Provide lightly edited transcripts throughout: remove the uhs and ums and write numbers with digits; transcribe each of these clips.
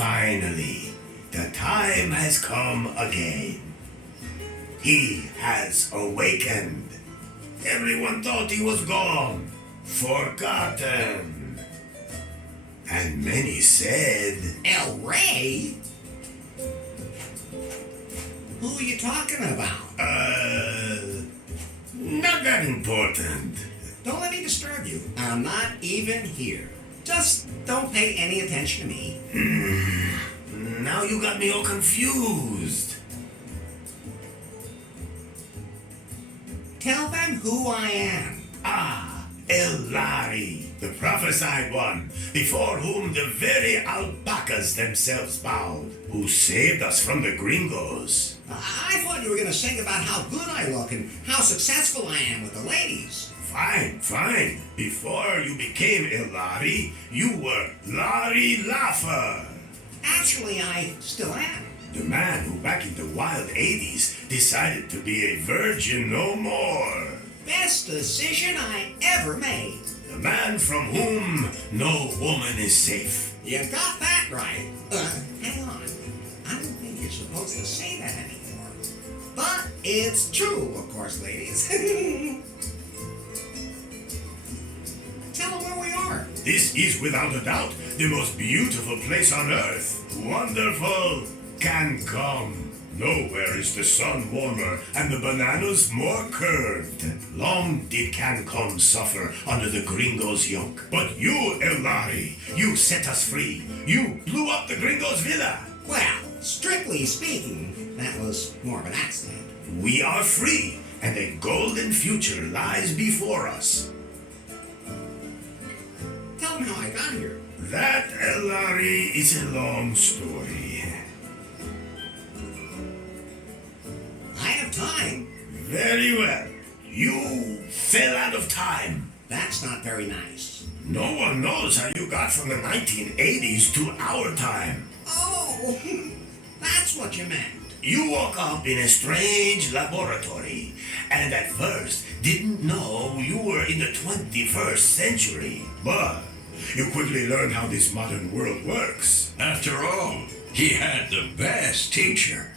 Finally, the time has come again. He has awakened. Everyone thought he was gone, forgotten. And many said, El Rey? Who are you talking about? Not that important. Don't let me disturb you. I'm not even here. Just don't pay any attention to me. Now you got me all confused. Tell them who I am. Elari, the prophesied one, before whom the very alpacas themselves bowed, who saved us from the gringos. I thought you were going to sing about how good I look and how successful I am with the ladies. Fine. Before you became Elari, you were Larry Laugher. Actually, I still am. The man who back in the wild 80s decided to be a virgin no more. Best decision I ever made. The man from whom no woman is safe. You got that right. Hang on. I don't think you're supposed to say that anymore. But it's true, of course, ladies. Tell them where we are. This is without a doubt the most beautiful place on earth. Wonderful Cancun. Nowhere is the sun warmer and the bananas more curved. Long did Cancun suffer under the gringos' yoke. But you, Elari, you set us free. You blew up the gringos' villa. Well, strictly speaking, that was more of an accident. We are free, and a golden future lies before us. Tell them how I got here. That, Elari, is a long story. I have time. Very well. You fell out of time. That's not very nice. No one knows how you got from the 1980s to our time. Oh, that's what you meant. You woke up in a strange laboratory, and at first didn't know you were in the 21st century. But you quickly learned how this modern world works. After all, he had the best teacher.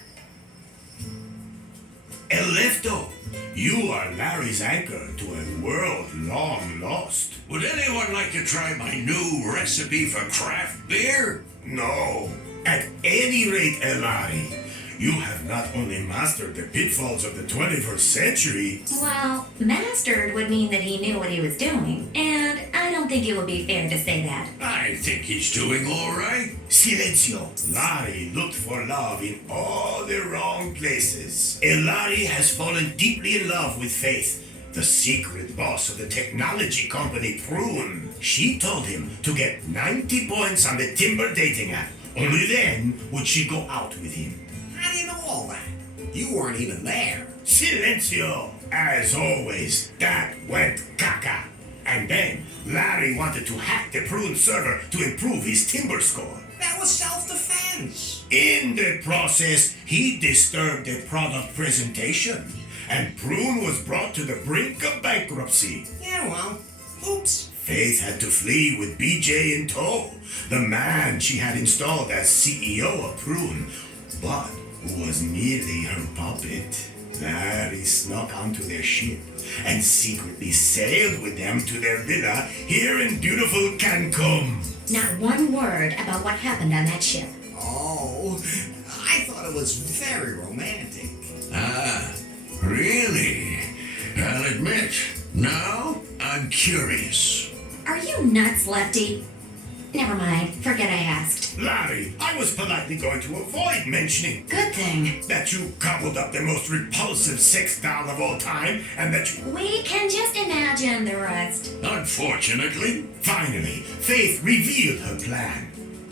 Elefto, you are Larry's anchor to a world long lost. Would anyone like to try my new recipe for craft beer? No. At any rate, Elari, you have not only mastered the pitfalls of the 21st century. Well, mastered would mean that he knew what he was doing, and I don't think it would be fair to say that. I think he's doing all right. Silencio. Larry looked for love in all the wrong places. Elari has fallen deeply in love with Faith, the secret boss of the technology company Prune. She told him to get 90 points on the Timber dating app. Only then would she go out with him. How do you know all that? You weren't even there. Silencio! As always, that went caca. And then Larry wanted to hack the Prune server to improve his Timber score. That was self-defense. In the process, he disturbed the product presentation, and Prune was brought to the brink of bankruptcy. Yeah, well, oops. Faith had to flee with BJ in tow, the man she had installed as CEO of Prune, but who was merely her puppet. Larry snuck onto their ship and secretly sailed with them to their villa here in beautiful Cancun. Not one word about what happened on that ship. Oh, I thought it was very romantic. Ah, really? I'll admit, now I'm curious. Are you nuts, Lefty? Never mind. Forget I asked. Larry, I was politely going to avoid mentioning Good thing. that you gobbled up the most repulsive sex doll of all time, and that you... We can just imagine the rest. Unfortunately, Finally, Faith revealed her plan.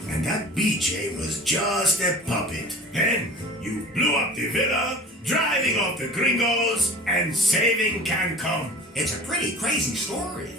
And that BJ was just a puppet. Then, you blew up the villa, driving off the gringos, and saving Cancun. It's a pretty crazy story.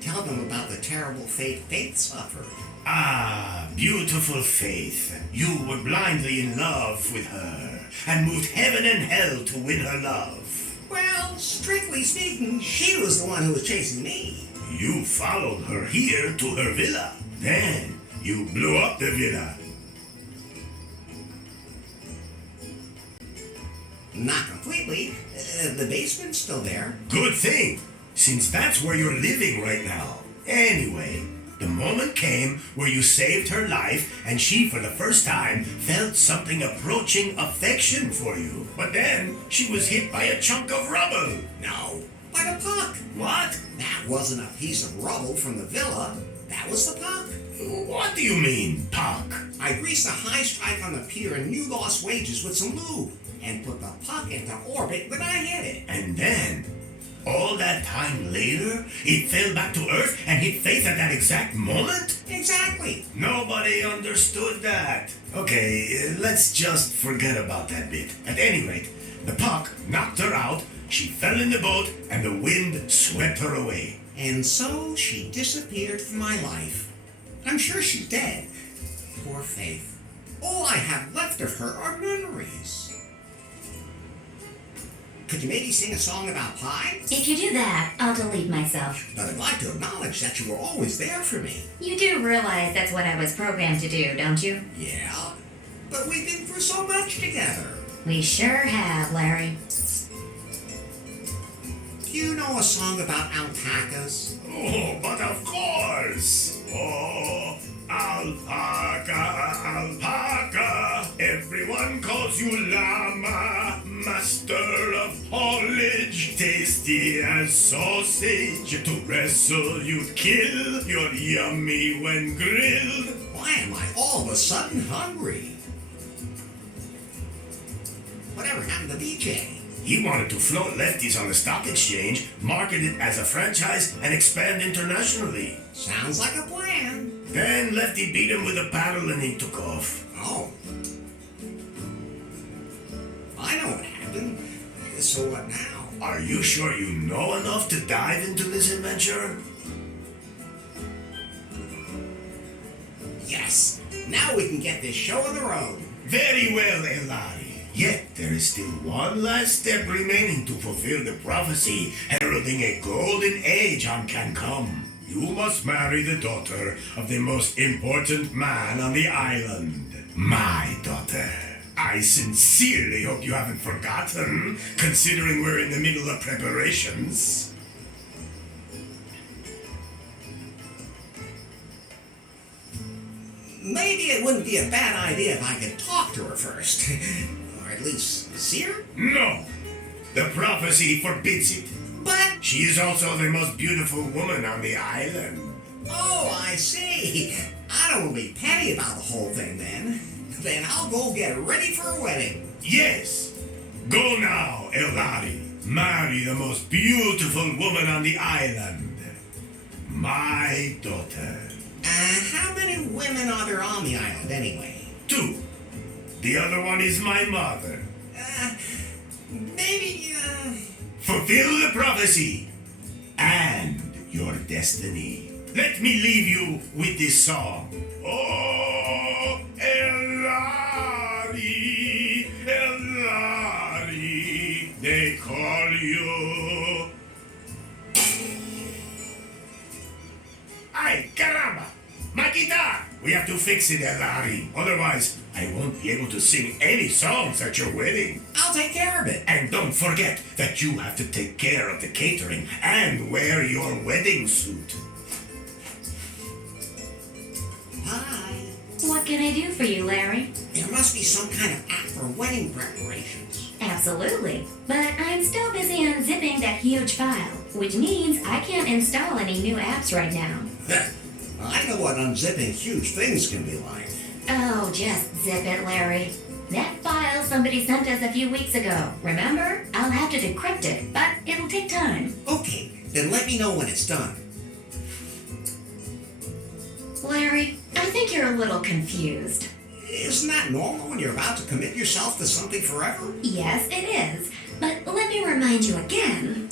Tell them about the terrible fate Faith suffered. Ah, beautiful Faith. You were blindly in love with her, and moved heaven and hell to win her love. Well, strictly speaking, she was the one who was chasing me. You followed her here to her villa. Then you blew up the villa. Not completely. The basement's still there. Good thing, since that's where you're living right now. Anyway, the moment came where you saved her life and she, for the first time, felt something approaching affection for you. But then she was hit by a chunk of rubble. No, by the puck. What? That wasn't a piece of rubble from the villa. That was the puck. What do you mean, puck? I greased a high strike on the pier in New Lost Wages with some lube and put the puck into orbit when I hit it. And then, all that time later, it fell back to Earth and hit Faith at that exact moment? Exactly. Nobody understood that. Okay, let's just forget about that bit. At any rate, the puck knocked her out, she fell in the boat, and the wind swept her away. And so she disappeared from my life. I'm sure she's dead. Poor Faith. All I have left of her are memories. Could you maybe sing a song about pie? If you do that, I'll delete myself. But I'd like to acknowledge that you were always there for me. You do realize that's what I was programmed to do, don't you? Yeah, but we've been through so much together. We sure have, Larry. Do you know a song about alpacas? Oh, but of course. Oh, alpaca, alpaca. Everyone calls you llama, master of haulage, tasty as sausage. To wrestle you'd kill, you're yummy when grilled. Why am I all of a sudden hungry? Whatever happened to BJ? He wanted to float lefties on the stock exchange, market it as a franchise, and expand internationally. Sounds like a plan. Then Lefty beat him with a paddle and he took off. Oh. I know what happened. So what now? Are you sure you know enough to dive into this adventure? Yes. Now we can get this show on the road. Very well, Elari. Yet there is still one last step remaining to fulfill the prophecy heralding a golden age on Cancun. You must marry the daughter of the most important man on the island. My daughter. I sincerely hope you haven't forgotten, considering we're in the middle of preparations. Maybe it wouldn't be a bad idea if I could talk to her first. Or at least see her? No! The prophecy forbids it. But... She is also the most beautiful woman on the island. Oh, I see. I don't want to be petty about the whole thing then. Then I'll go get ready for a wedding. Yes! Go now, Elari. Marry the most beautiful woman on the island. My daughter. How many women are there on the island anyway? 2. The other one is my mother. Maybe, Fulfill the prophecy and your destiny. Let me leave you with this song. Oh, Elari, Elari, they call you. Ay, caramba! My guitar! We have to fix it, Elari. Otherwise, I won't be able to sing any songs at your wedding. I'll take care of it. And don't forget that you have to take care of the catering and wear your wedding suit. Hi. What can I do for you, Larry? There must be some kind of app for wedding preparations. Absolutely. But I'm still busy unzipping that huge file, which means I can't install any new apps right now. I know what unzipping huge things can be like. Oh, just zip it, Larry. That file somebody sent us a few weeks ago, remember? I'll have to decrypt it, but it'll take time. Okay, then let me know when it's done. Larry, I think you're a little confused. Isn't that normal when you're about to commit yourself to something forever? Yes, it is. But let me remind you again.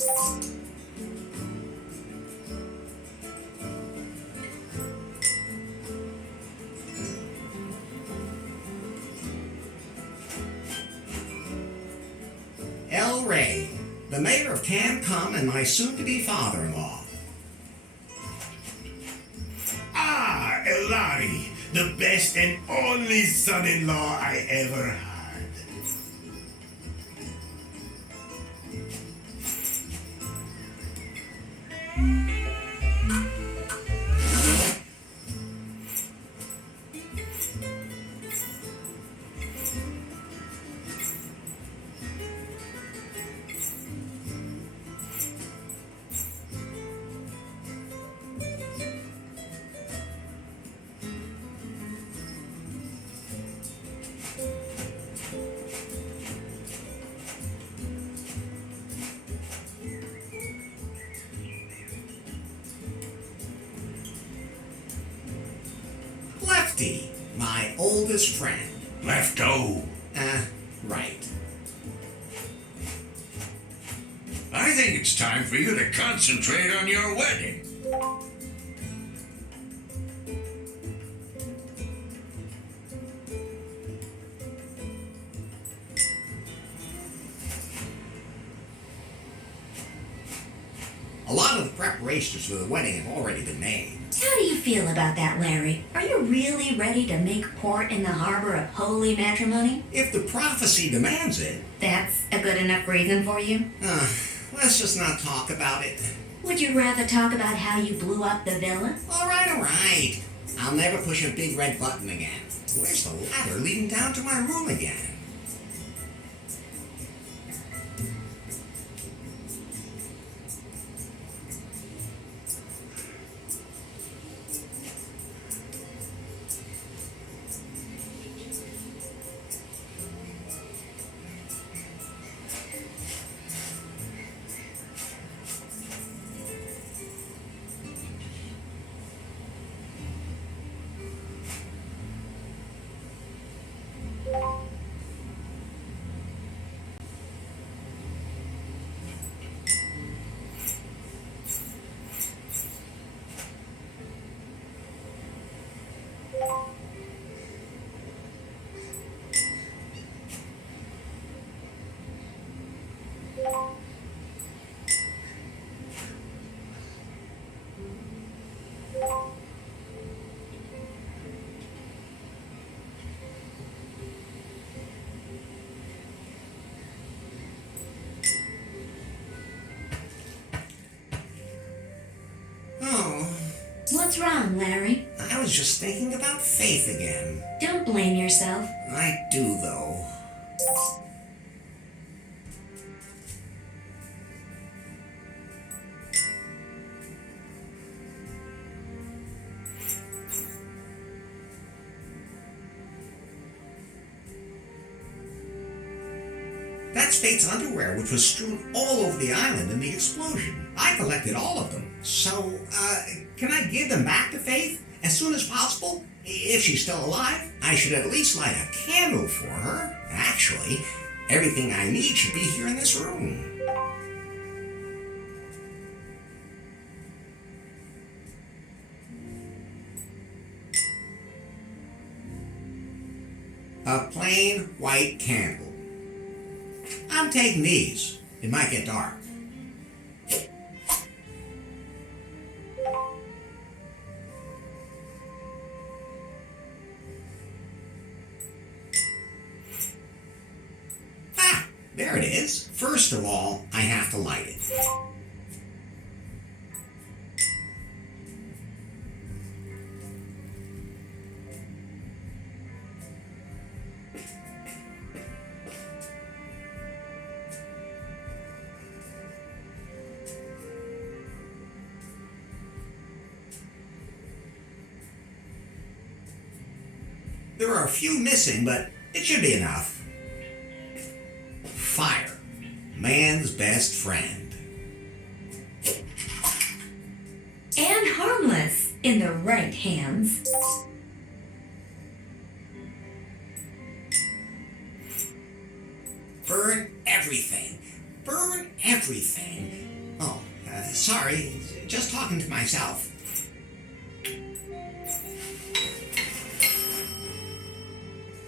L. Ray, the mayor of Cancun and my soon-to-be father-in-law. Larry, the best and only son-in-law I ever had. Lefty, my oldest friend. Lefto. Right. I think it's time for you to concentrate on your wedding. A lot of the preparations for the wedding have already been made. How do you feel about that, Larry? Are you really ready to make port in the harbor of holy matrimony? If the prophecy demands it, That's a good enough reason for you? let's just not talk about it. Would you rather talk about how you blew up the villa? All right. I'll never push a big red button again. Where's the ladder leading down to my room again? What's wrong, Larry? I was just thinking about Faith again. Don't blame yourself. I do, though. That's Faith's underwear, which was strewn all over the island in the explosion. I collected all of them. So, can I give them back to Faith as soon as possible? If she's still alive, I should at least light a candle for her. Actually, everything I need should be here in this room. A plain white candle. I'm taking these. It might get dark. Ah, there it is. First of all, I have to light it. There are a few missing, but it should be enough. Fire, man's best friend. And harmless in the right hands. Burn everything. Burn everything. Oh, sorry, just talking to myself.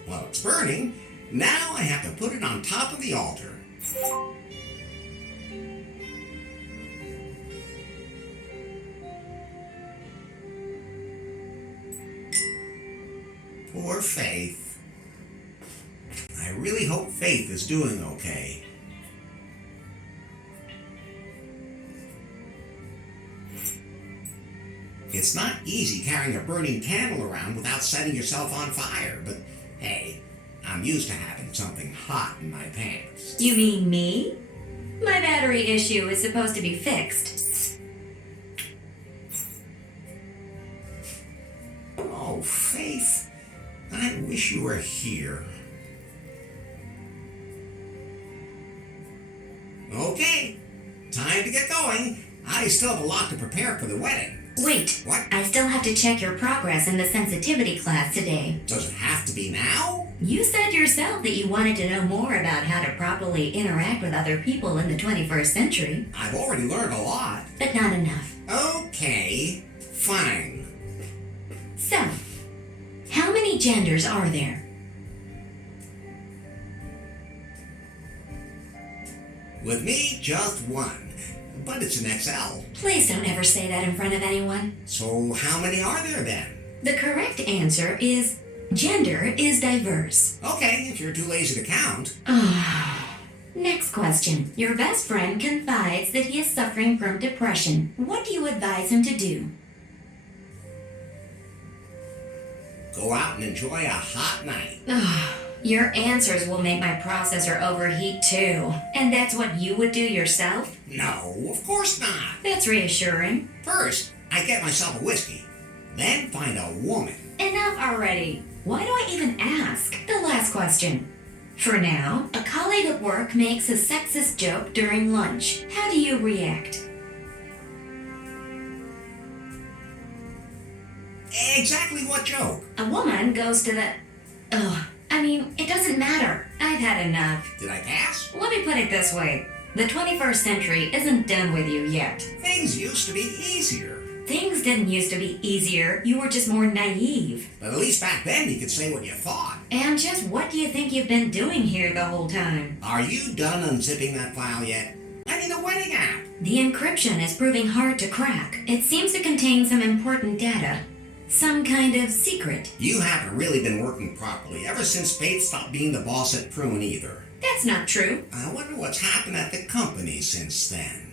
Well, it's burning. Now I have to put it on top of the altar. Poor Faith. I really hope Faith is doing okay. It's not easy carrying a burning candle around without setting yourself on fire, but hey, I'm used to having something hot in my pants. You mean me? My battery issue is supposed to be fixed. Oh, Faith, I wish you were here. Okay, time to get going. I still have a lot to prepare for the wedding. Wait. What? I still have to check your progress in the sensitivity class today. Does it have to be now? You said yourself that you wanted to know more about how to properly interact with other people in the 21st century. I've already learned a lot. But not enough. Okay, fine. So, how many genders are there? With me, just one. But it's an XL. Please don't ever say that in front of anyone. So how many are there then? The correct answer is gender is diverse. Okay, if you're too lazy to count. Next question. Your best friend confides that he is suffering from depression. What do you advise him to do? Go out and enjoy a hot night. Your answers will make my processor overheat too. And that's what you would do yourself? No, of course not. That's reassuring. First, I get myself a whiskey. Then find a woman. Enough already. Why do I even ask? The last question. For now, a colleague at work makes a sexist joke during lunch. How do you react? Exactly what joke? A woman goes to the... it doesn't matter. I've had enough. Did I pass? Let me put it this way. The 21st century isn't done with you yet. Things used to be easier. Things didn't used to be easier. You were just more naive. But at least back then you could say what you thought. And just what do you think you've been doing here the whole time? Are you done unzipping that file yet? I mean the wedding app. The encryption is proving hard to crack. It seems to contain some important data. Some kind of secret. You haven't really been working properly ever since Faith stopped being the boss at Prune either. That's not true. I wonder what's happened at the company since then.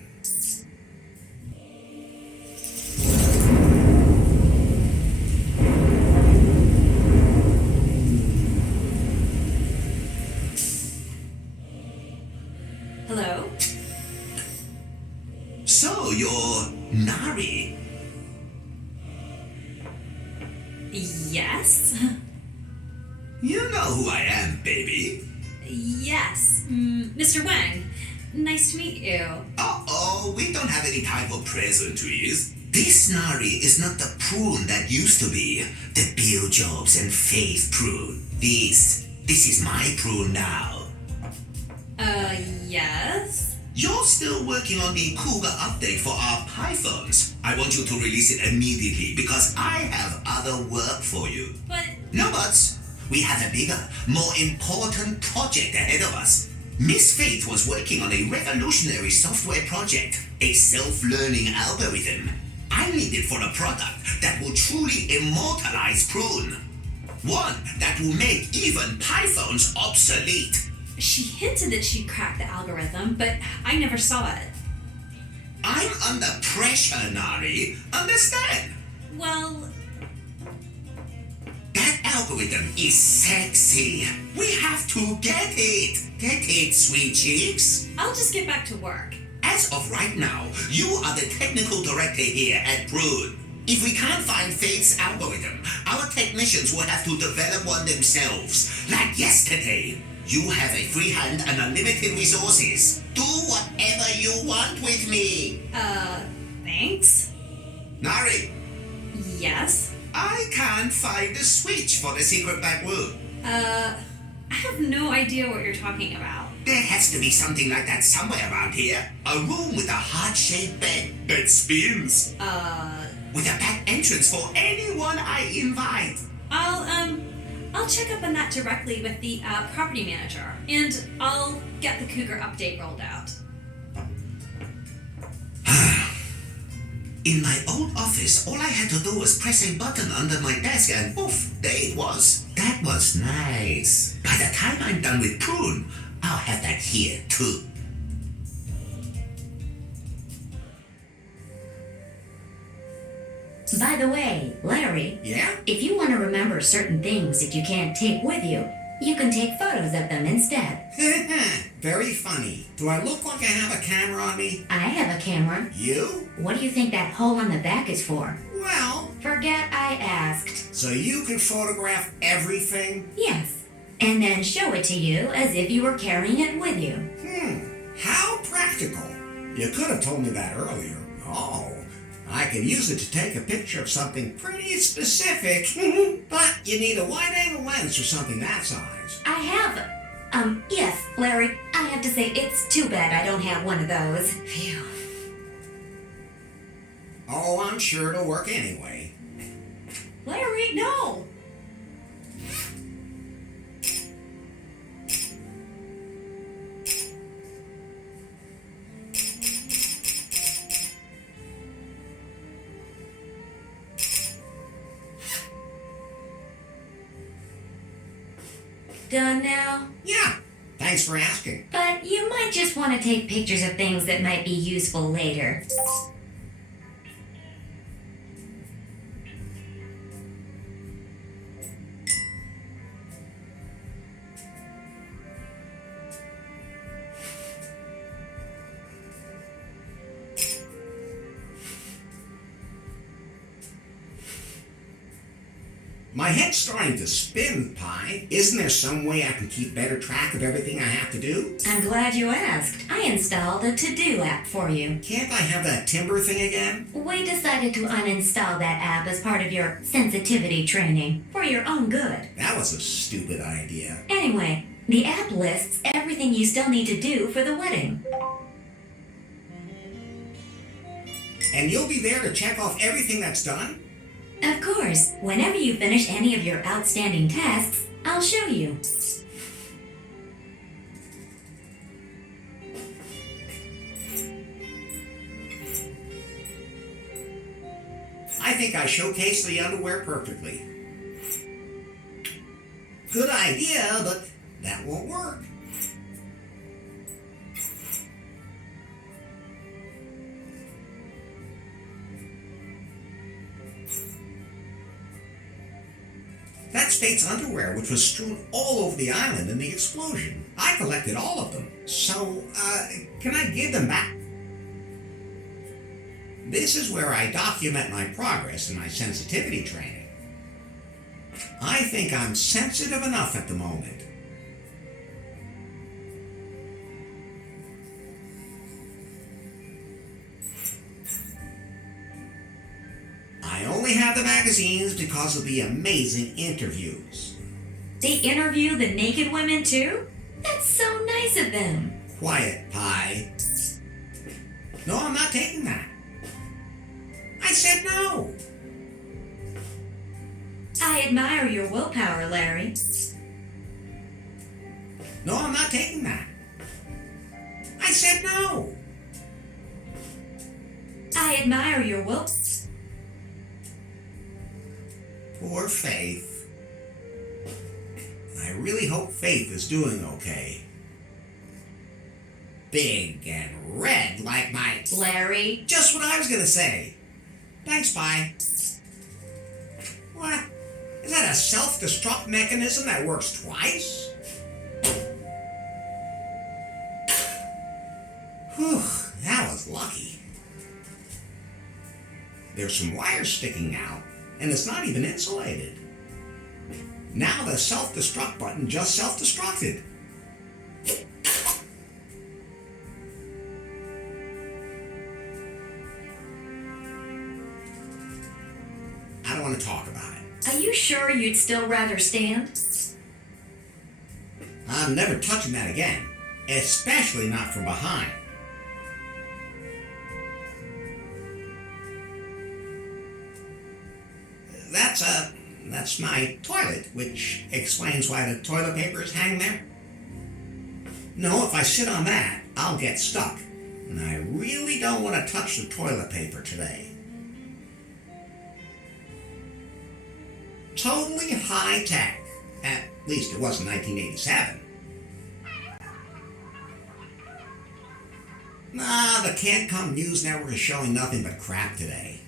Hello? So, you're Nari. Yes? You know who I am, baby. Yes. Mr. Wang, nice to meet you. Uh-oh, we don't have any time for pleasantries. This Nari is not the prune that used to be. The Bill Jobs and Faith prune. This is my prune now. Yes? You're still working on the Cougar update for our Pythons. I want you to release it immediately because I have other work for you. But... No buts. We have a bigger, more important project ahead of us. Miss Faith was working on a revolutionary software project, a self-learning algorithm. I need it for a product that will truly immortalize Prune. One that will make even Pythons obsolete. She hinted that she'd cracked the algorithm, but I never saw it. I'm under pressure, Nari. Understand? Well... That algorithm is sexy. We have to get it. Get it, sweet cheeks. I'll just get back to work. As of right now, you are the technical director here at Prune. If we can't find Faith's algorithm, our technicians will have to develop one themselves. Like yesterday. You have a free hand and unlimited resources. Do whatever you want with me. Thanks? Nari, Yes? I can't find the switch for the secret back room. I have no idea what you're talking about. There has to be something like that somewhere around here. A room with a heart-shaped bed that spins. With a back entrance for anyone I invite. I'll check up on that directly with the property manager, and I'll get the Cougar update rolled out. In my old office, all I had to do was press a button under my desk and poof, there it was. That was nice. By the time I'm done with Prune, I'll have that here too. By the way, Larry, Yeah? if you want to remember certain things that you can't take with you, you can take photos of them instead. Very funny. Do I look like I have a camera on me? I have a camera. You? What do you think that hole on the back is for? Well, Forget I asked. so you can photograph everything? Yes. And then show it to you as if you were carrying it with you. How practical. You could have told me that earlier. Oh, I could use it to take a picture of something pretty specific. But you need a wide-angle lens for something that size. I have. Yes, Larry, I have to say it's too bad I don't have one of those. Phew. Oh, I'm sure it'll work anyway. Larry, no! Done now? Yeah, thanks for asking. But you might just want to take pictures of things that might be useful later. My head's starting to spin, Pi. Isn't there some way I can keep better track of everything I have to do? I'm glad you asked. I installed a to-do app for you. Can't I have that timber thing again? We decided to uninstall that app as part of your sensitivity training, for your own good. That was a stupid idea. Anyway, the app lists everything you still need to do for the wedding. And you'll be there to check off everything that's done? Of course, whenever you finish any of your outstanding tasks, I'll show you. I think I showcased the underwear perfectly. Good idea, but that won't work. That's Fate's underwear, which was strewn all over the island in the explosion. I collected all of them. So, can I give them back? This is where I document my progress in my sensitivity training. I think I'm sensitive enough at the moment. I only have the magazines because of the amazing interviews. They interview the naked women too? That's so nice of them. Quiet, Pi. No, I'm not taking that. I said no. I admire your willpower, Larry. No, I'm not taking that. I said no. I admire your will. Poor Faith. I really hope Faith is doing okay. Big and red like my... Larry. Just what I was gonna say. Thanks, Pi. What? Is that a self-destruct mechanism that works twice? Whew, that was lucky. There's some wires sticking out, and it's not even insulated. Now the self-destruct button just self-destructed. I don't want to talk about it. Are you sure you'd still rather stand? I'm never touching that again, especially not from behind. That's my toilet, which explains why the toilet paper is hanging there. No, if I sit on that, I'll get stuck, and I really don't want to touch the toilet paper today. Totally high tech. At least it was in 1987. Nah, the Can't Come News Network is showing nothing but crap today.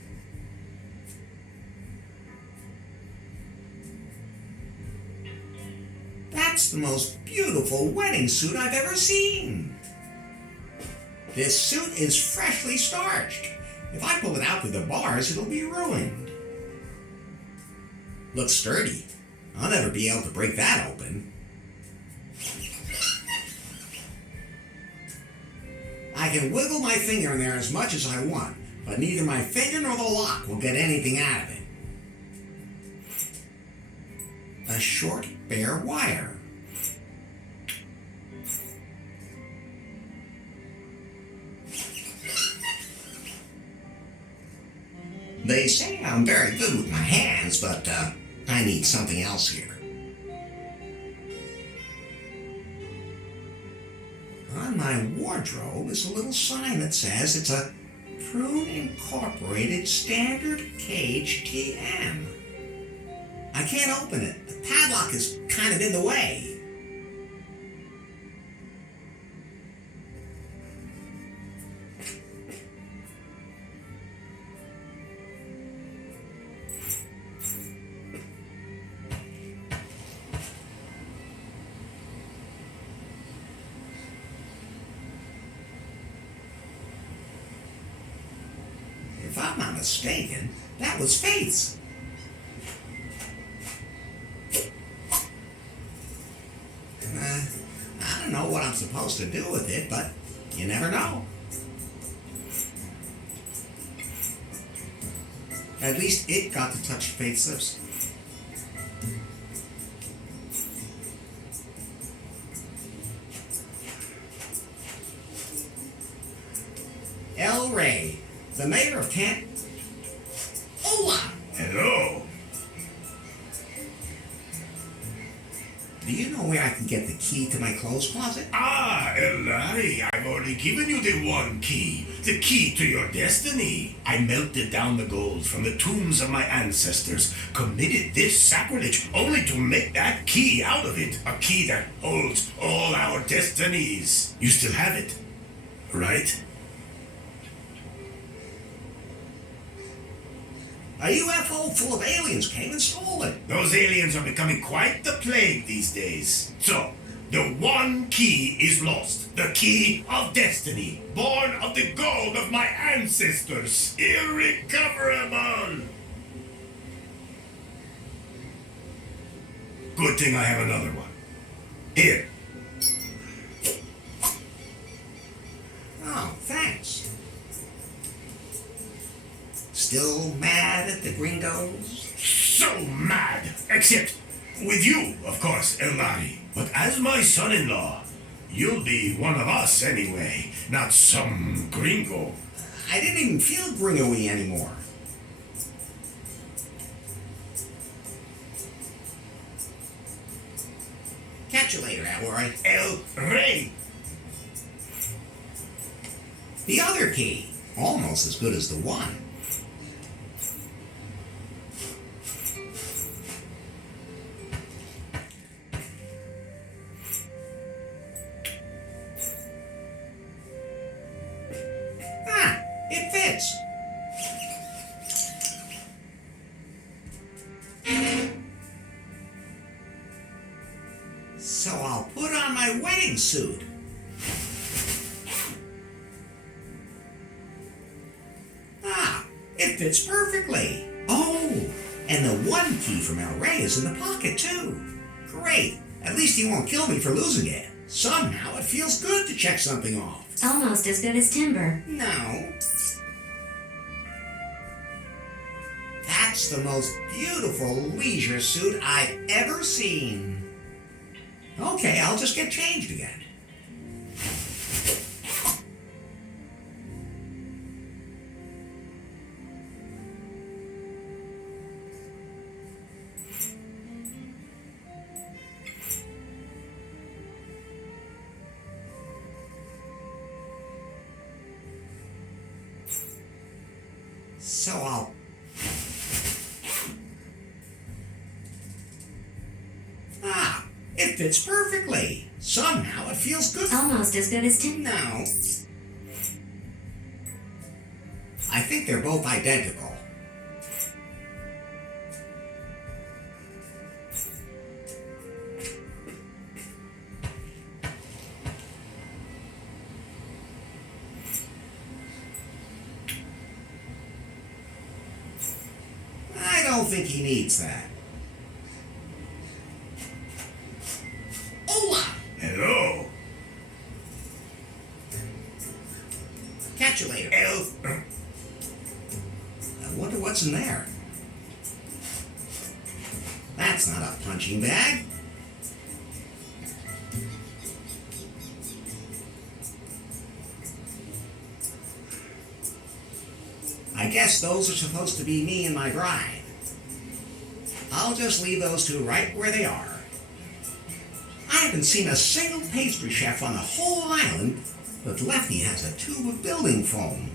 That's the most beautiful wedding suit I've ever seen. This suit is freshly starched. If I pull it out through the bars, it'll be ruined. Looks sturdy. I'll never be able to break that open. I can wiggle my finger in there as much as I want, but neither my finger nor the lock will get anything out of it. A short, bare wire. They say I'm very good with my hands, but I need something else here. On my wardrobe is a little sign that says it's a Prune Incorporated Standard Cage TM. I can't open it. The padlock is kind of in the way. If I'm not mistaken, that was Faith's. I don't know what I'm supposed to do with it, but you never know. At least it got to touch Faith's lips. El Rey, the mayor of Hola! Hello. Do you know where I can get the key to my clothes closet? Ah, Elari, I've already given you the one key. The key to your destiny. I melted down the gold from the tombs of my ancestors, committed this sacrilege only to make that key out of it. A key that holds all our destinies. You still have it, right? A UFO full of aliens came and stole it. Those aliens are becoming quite the plague these days. So, the one key is lost. The key of destiny. Born of the gold of my ancestors. Irrecoverable. Good thing I have another one. Here. Oh, thanks. Still mad at the gringos? So mad. Except with you, of course, Elari. But as my son-in-law, you'll be one of us anyway, not some gringo. I didn't even feel gringo-y anymore. Catch you later, Alroy. El Rey. The other key, almost as good as the one. It fits. So I'll put on my wedding suit. It fits perfectly. Oh, and the one key from El Rey is in the pocket too. Great. At least he won't kill me for losing it. Somehow it feels good to check something off. Almost as good as timber. No. That's the most beautiful leisure suit I've ever seen. Okay, I'll just get changed again. So It fits perfectly. Somehow it feels good. Almost as good as Tim. No. I think they're both identical. I don't think he needs that. Hola! Hello. Catch you later. Elf. I wonder what's in there. That's not a punching bag. I guess those are supposed to be me and my bride. I'll just leave those two right where they are. I haven't seen a single pastry chef on the whole island, but Lefty has a tube of building foam.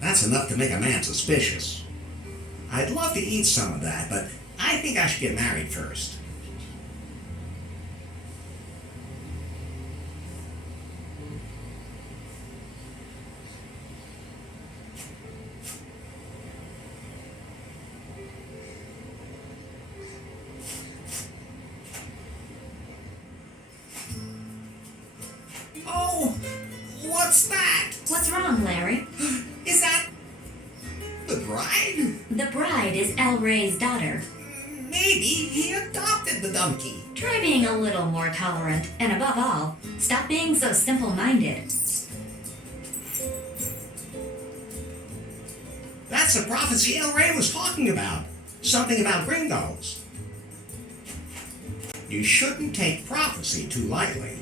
That's enough to make a man suspicious. I'd love to eat some of that, but I think I should get married first. Oh, what's that? What's wrong, Larry? Is that the bride? The bride is El Rey's daughter. Maybe he adopted the donkey. Try being a little more tolerant, and above all, stop being so simple-minded. That's the prophecy El Rey was talking about. Something about gringos. You shouldn't take prophecy too lightly.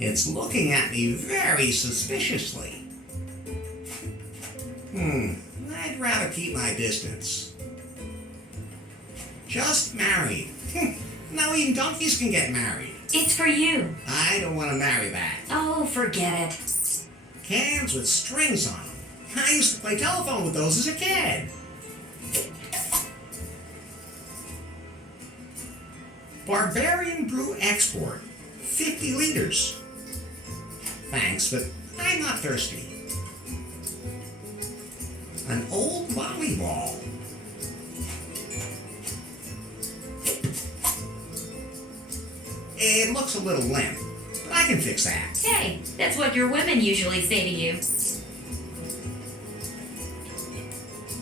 It's looking at me very suspiciously. I'd rather keep my distance. Just married. Now even donkeys can get married. It's for you. I don't want to marry that. Oh, forget it. Cans with strings on them. I used to play telephone with those as a kid. Barbarian brew export. 50 liters. Thanks, but I'm not thirsty. An old volleyball. It looks a little limp, but I can fix that. Hey, that's what your women usually say to you.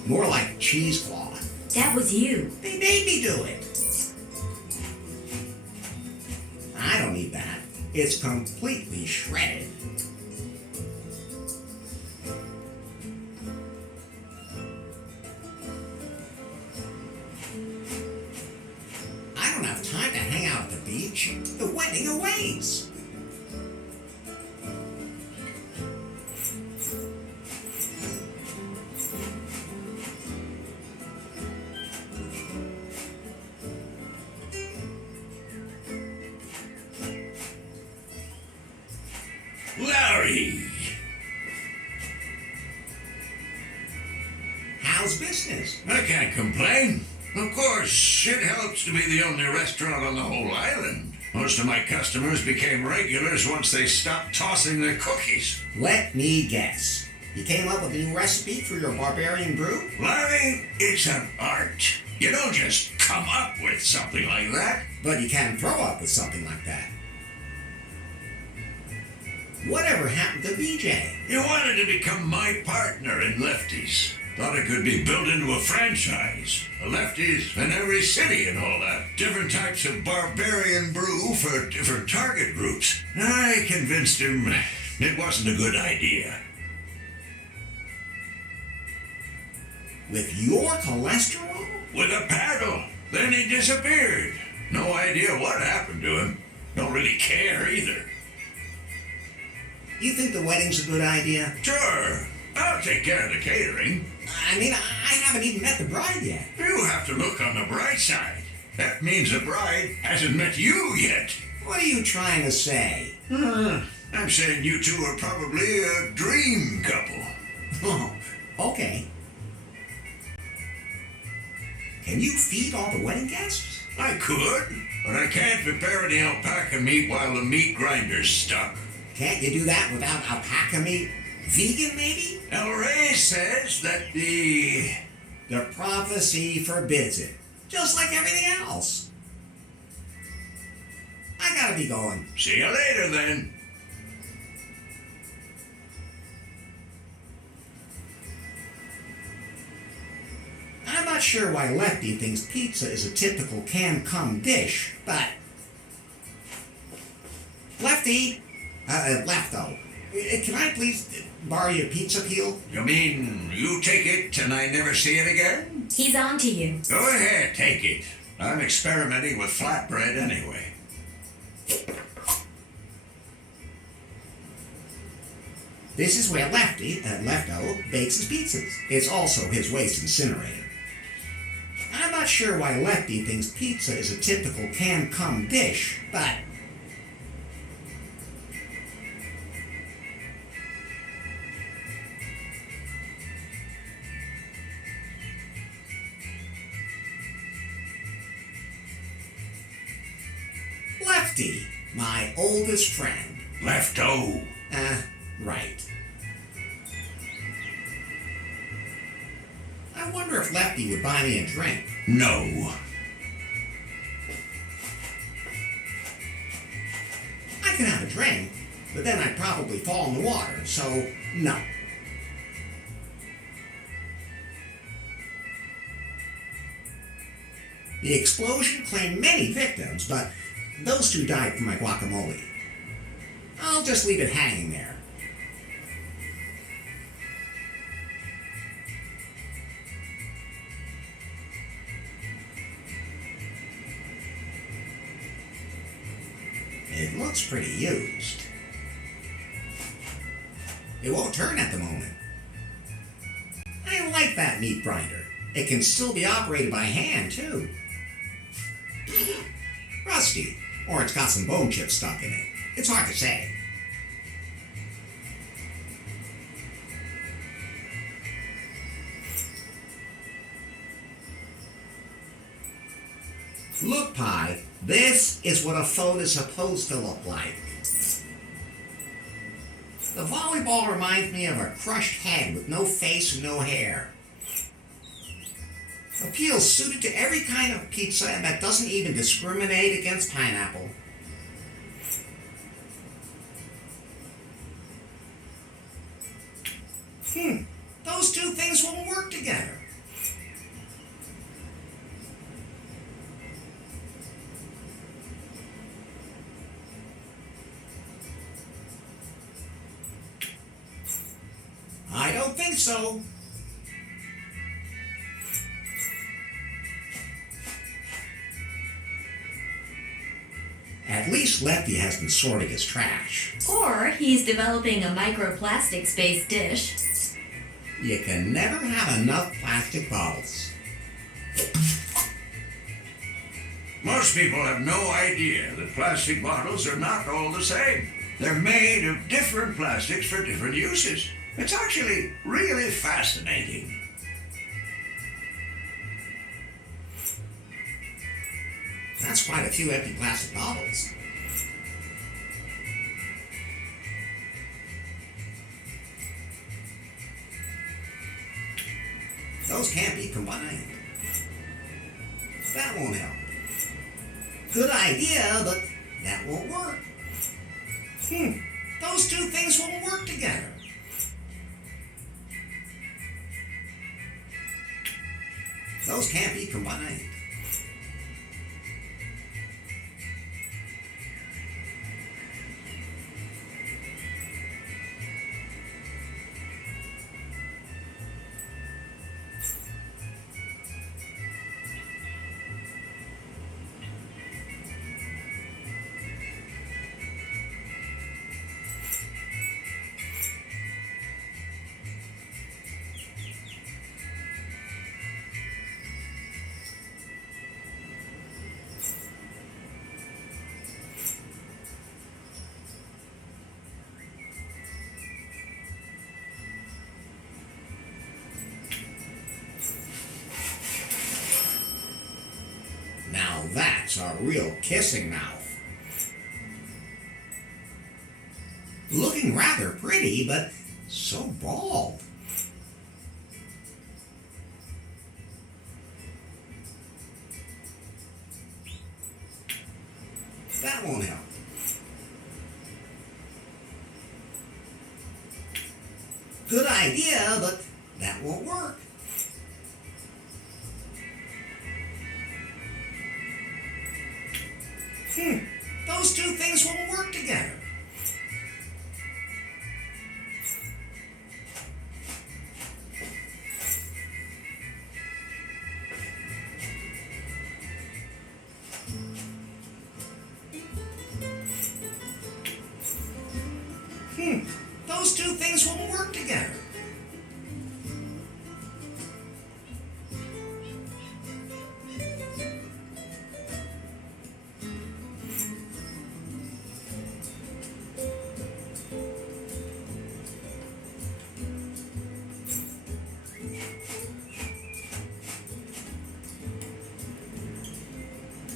More like cheesecloth. That was you. They made me do it. I don't need that. It's completely shredded. I don't have time to hang out at the beach. The wedding awaits. Larry. How's business? I can't complain. Of course, it helps to be the only restaurant on the whole island. Most of my customers became regulars once they stopped tossing their cookies. Let me guess. You came up with a new recipe for your barbarian brew? Larry, it's an art. You don't just come up with something like that. But you can throw up with something like that. Whatever happened to BJ? You wanted to become my partner in Lefties. Thought it could be built into a franchise. Lefties in every city and all that. Different types of barbarian brew for different target groups. I convinced him it wasn't a good idea. With your cholesterol? With a paddle. Then he disappeared. No idea what happened to him. Don't really care either. You think the wedding's a good idea? Sure. I'll take care of the catering. I mean, I haven't even met the bride yet. You have to look on the bright side. That means the bride hasn't met you yet. What are you trying to say? I'm saying you two are probably a dream couple. Oh, okay. Can you feed all the wedding guests? I could, but I can't prepare any alpaca meat while the meat grinder's stuck. Can't you do that without alpaca meat? Vegan, maybe? El Rey says that the prophecy forbids it. Just like everything else. I gotta be going. See you later, then. I'm not sure why Lefty thinks pizza is a typical can-come dish, but... Lefty! Lefto. Can I please borrow your pizza peel? You mean you take it and I never see it again? He's on to you. Go ahead, take it. I'm experimenting with flatbread anyway. This is where Lefty, Lefto, bakes his pizzas. It's also his waste incinerator. I'm not sure why Lefty thinks pizza is a typical can-come dish, but... Lefty, my oldest friend. Lefto. Right. I wonder if Lefty would buy me a drink. No. I can have a drink, but then I'd probably fall in the water, so no. The explosion claimed many victims, but those two died from my guacamole. I'll just leave it hanging there. It looks pretty used. It won't turn at the moment. I like that meat grinder. It can still be operated by hand, too. Rusty, or it's got some bone chips stuck in it. It's hard to say. Look, Pi, this is what a phone is supposed to look like. The volleyball reminds me of a crushed head with no face and no hair. A peel suited to every kind of pizza and that doesn't even discriminate against pineapple. Those two things won't work together. I don't think so. At least Lefty has been sorting his trash. Or he's developing a microplastics-based dish. You can never have enough plastic bottles. Most people have no idea that plastic bottles are not all the same. They're made of different plastics for different uses. It's actually really fascinating. That's quite a few empty plastic bottles. Those can't be combined. That won't help. Good idea, but that won't work. Those two things won't work together. Those can't be combined. That's a real kissing mouth. Looking rather pretty, but so bald. That won't help. Good idea, but that won't work. Those two things won't work together. Those two things won't work together.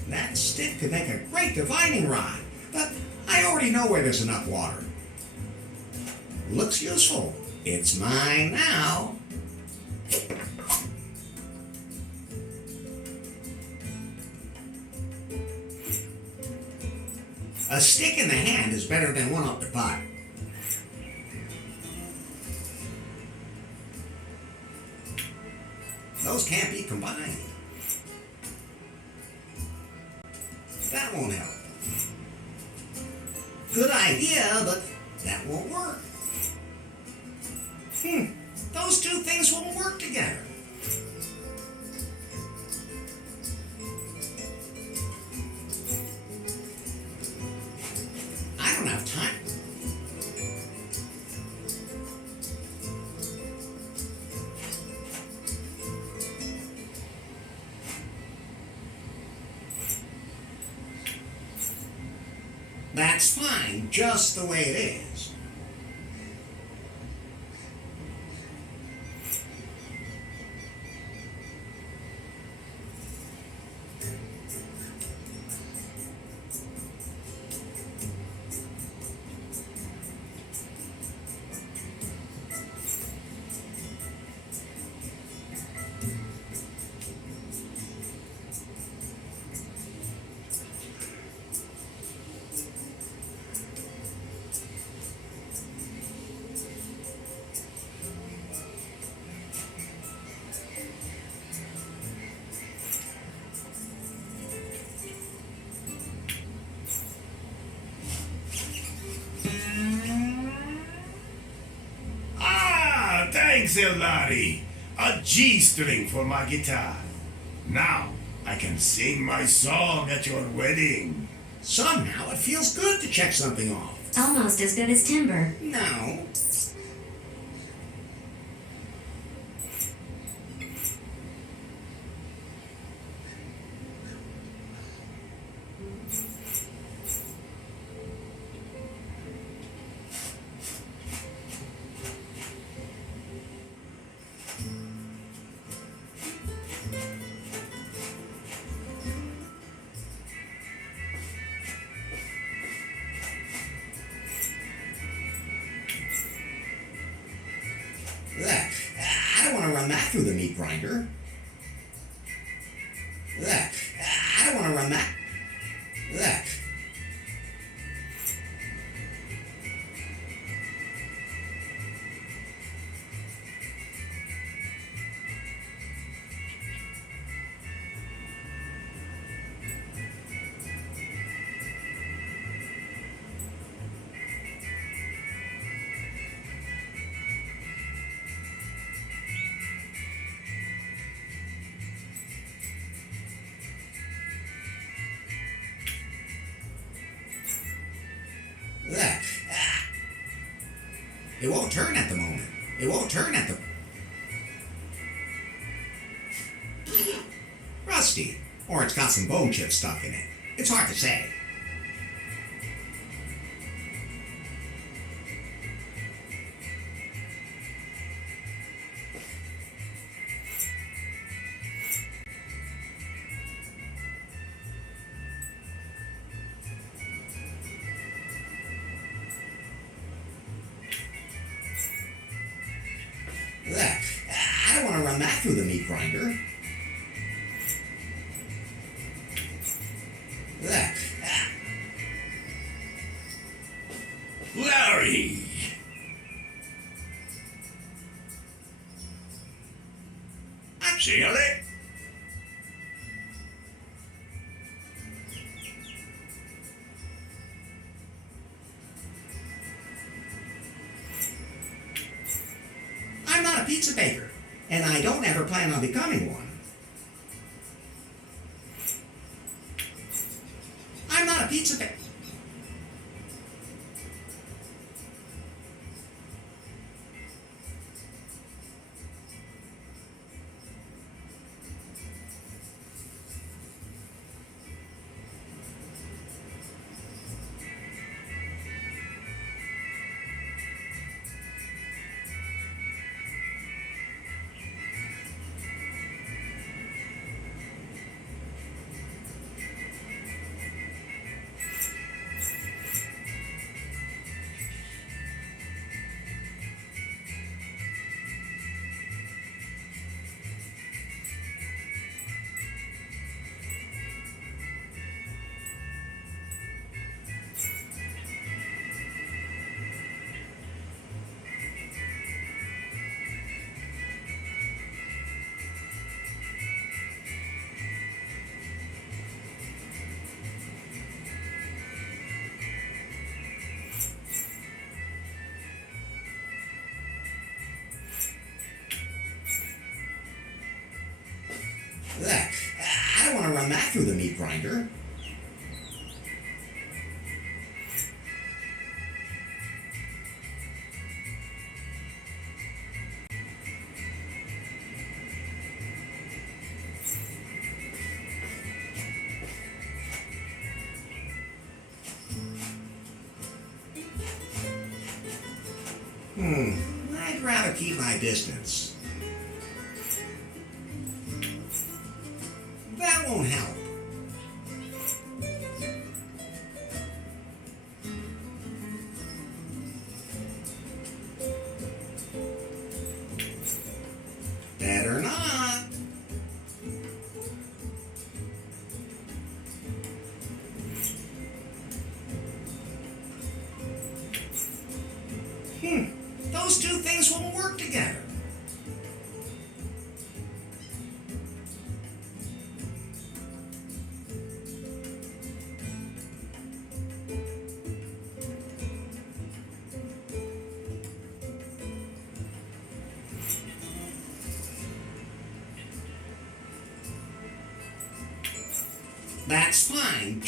That stick could make a great divining rod, but I already know where there's enough water. Looks useful. It's mine now. A stick in the hand is better than one up the butt. Those can't be combined. That won't help. Good idea, but that won't work. Those two things won't work together. I don't have time. That's fine, just the way it is. Thanks, Elari. A G-string for my guitar. Now I can sing my song at your wedding. Somehow it feels good to check something off. Almost as good as timber. No. I don't want to run that through the meat grinder. I don't want to run that. It won't turn at the moment. It won't turn at the... Rusty. Or it's got some bone chips stuck in it. It's hard to say. Ugh, I don't want to run that through the meat grinder. Ugh, Larry! See you later. I'm not a pizza baker, and I don't ever plan on becoming one. I'm not a pizza baker. Ugh, I don't want to run that through the meat grinder. I'd rather keep my distance. That won't help. Better not. Those two things won't work together. That's fine,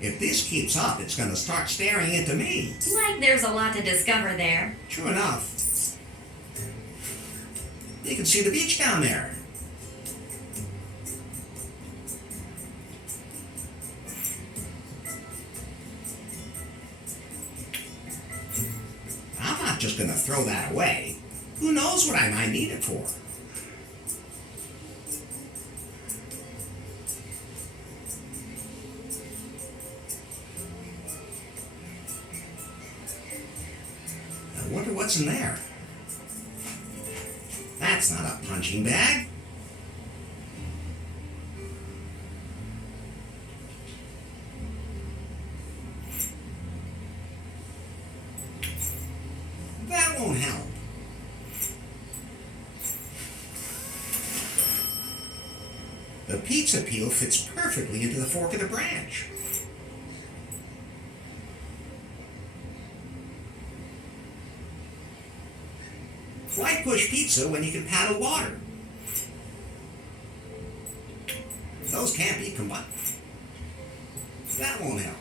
If this keeps up, it's going to start staring into me. Like there's a lot to discover there. True enough. You can see the beach down there. I'm not just going to throw that away. Who knows what I might need it for? I wonder what's in there. That's not a punching bag. That won't help. The pizza peel fits perfectly into the fork of the branch. Why push pizza when you can paddle water? Those can't be combined. That won't help.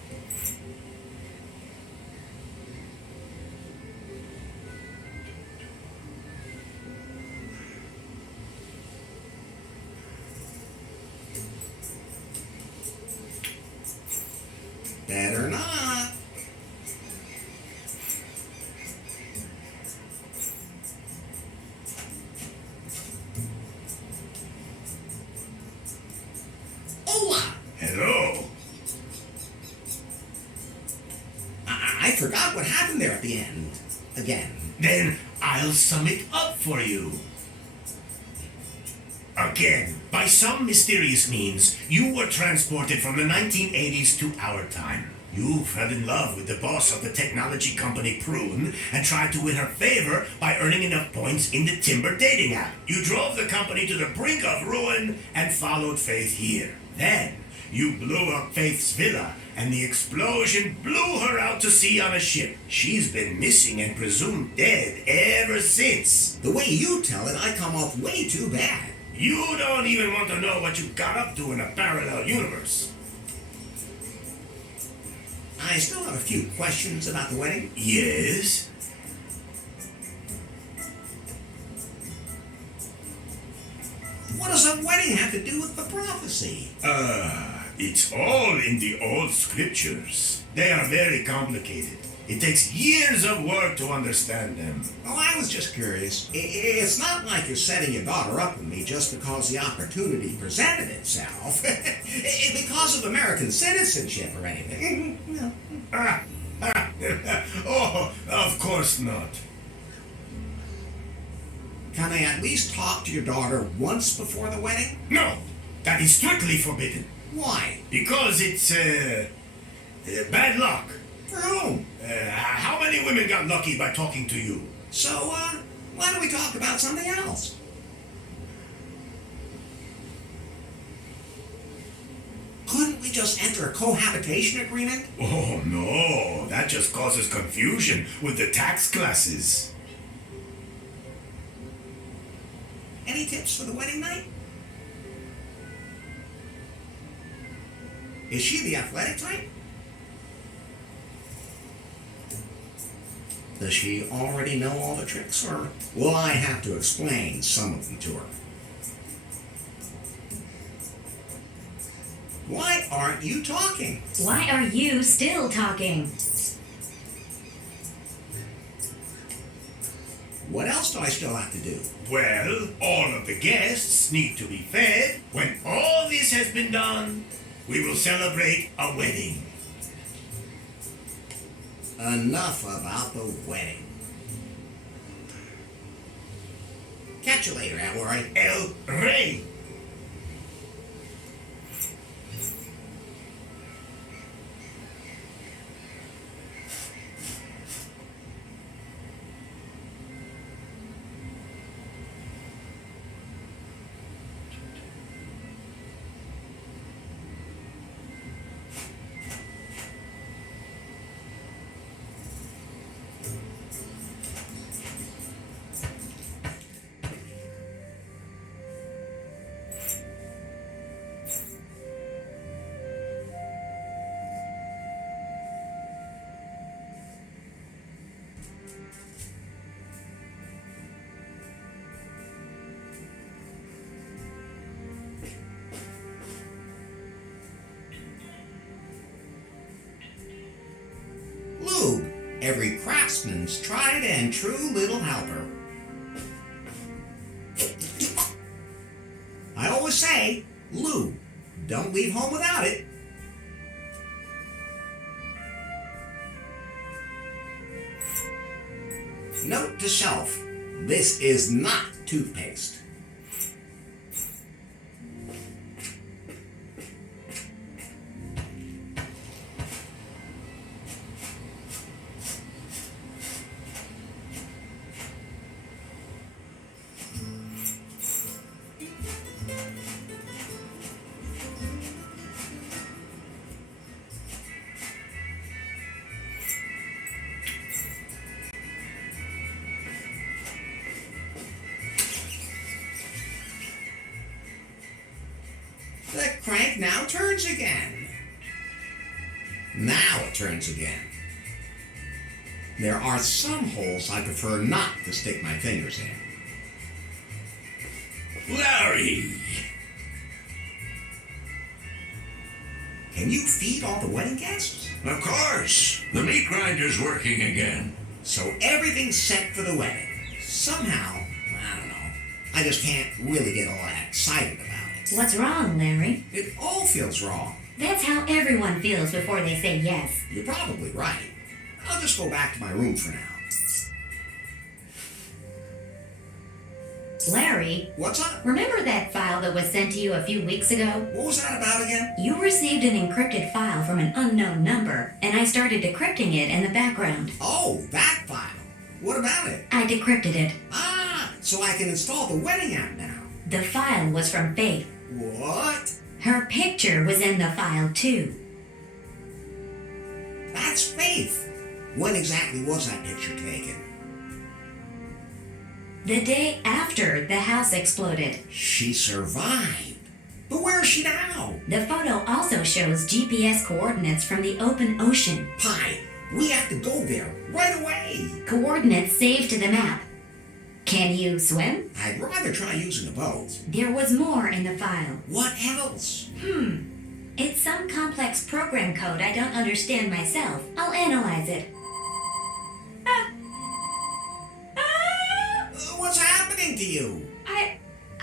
I forgot what happened there at the end. Again. Then I'll sum it up for you. Again, by some mysterious means, you were transported from the 1980s to our time. You fell in love with the boss of the technology company Prune and tried to win her favor by earning enough points in the Timber dating app. You drove the company to the brink of ruin and followed Faith here. Then, you blew up Faith's villa and the explosion blew her out to sea on a ship. She's been missing and presumed dead ever since. The way you tell it, I come off way too bad. You don't even want to know what you got up to in a parallel universe. I still have a few questions about the wedding. Yes? What does a wedding have to do with the prophecy? It's all in the old scriptures. They are very complicated. It takes years of work to understand them. Oh, I was just curious. It's not like you're setting your daughter up with me just because the opportunity presented itself. Because of American citizenship or anything. No. Oh, of course not. Can I at least talk to your daughter once before the wedding? No, that is strictly forbidden. Why? Because it's, bad luck. For whom? How many women got lucky by talking to you? So, why don't we talk about something else? Couldn't we just enter a cohabitation agreement? Oh, no. That just causes confusion with the tax classes. Any tips for the wedding night? Is she the athletic type? Does she already know all the tricks, or will I have to explain some of them to her? Why aren't you talking? Why are you still talking? What else do I still have to do? Well, all of the guests need to be fed. When all this has been done, we will celebrate a wedding. Enough about the wedding. Catch you later, Alroy. El Rey. Lube, every craftsman's tried and true little helper. I always say, lube, don't leave home without it. Note to self, this is not toothpaste. The crank now turns again. Now it turns again. There are some holes I prefer not to stick my fingers in. Larry! Can you feed all the wedding guests? Of course! The meat grinder's working again. So everything's set for the wedding. Somehow, I don't know, I just can't really get all that excited about it. What's wrong, Larry? It all feels wrong. That's how everyone feels before they say yes. You're probably right. I'll just go back to my room for now. Larry, What's up? remember that file that was sent to you a few weeks ago? What was that about again? You received an encrypted file from an unknown number, and I started decrypting it in the background. Oh, that file. What about it? I decrypted it. Ah, so I can install the wedding app now. The file was from Faith. What? Her picture was in the file, too. That's Faith. When exactly was that picture taken? The day after the house exploded. She survived. But where is she now? The photo also shows GPS coordinates from the open ocean. Pi, we have to go there right away. Coordinates saved to the map. Can you swim? I'd rather try using a boat. There was more in the file. What else? It's some complex program code I don't understand myself. I'll analyze it. What's happening to you?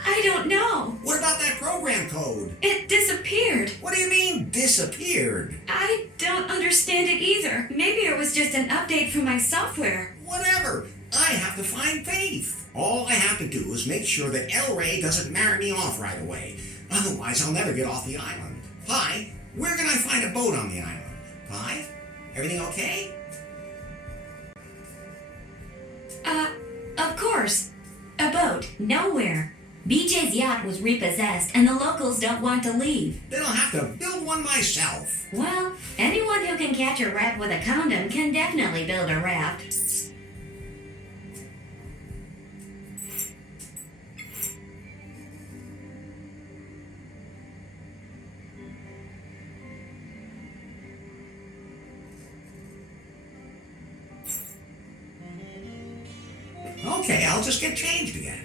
I don't know. What about that program code? It disappeared. What do you mean, disappeared? I don't understand it either. Maybe it was just an update from my software. Whatever. I have to find Faith. All I have to do is make sure that El Rey doesn't marry me off right away. Otherwise, I'll never get off the island. Pi, where can I find a boat on the island? Pi, everything okay? Of course. A boat. Nowhere. BJ's yacht was repossessed and the locals don't want to leave. Then I'll have to build one myself. Well, anyone who can catch a rat with a condom can definitely build a raft. Okay, I'll just get changed again.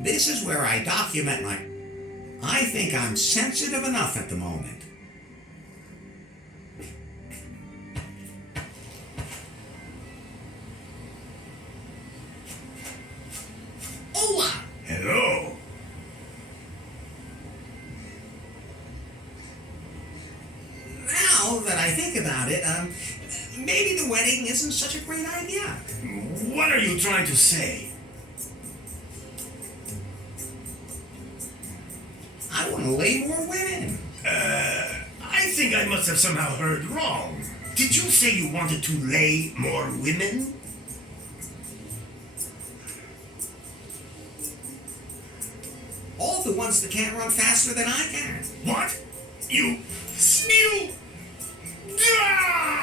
This is where I document my... I think I'm sensitive enough at the moment. Hola! Hello. Now that I think about it, maybe the wedding isn't such a great idea. What are you trying to say? I want to lay more women. I think I must have somehow heard wrong. Did you say you wanted to lay more women? All the ones that can't run faster than I can. What? You sneal? Ah!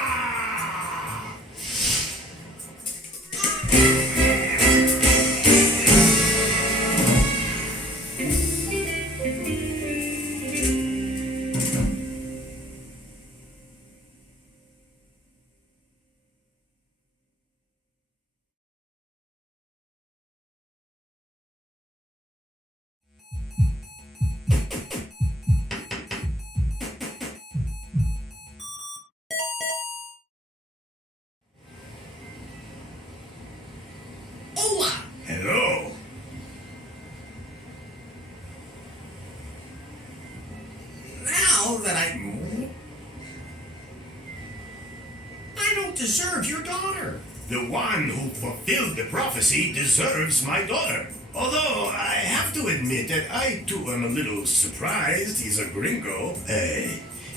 Hola! Hello. Now that I don't deserve your daughter. The one who fulfilled the prophecy deserves my daughter. Although I have to admit that I too am a little surprised he's a gringo.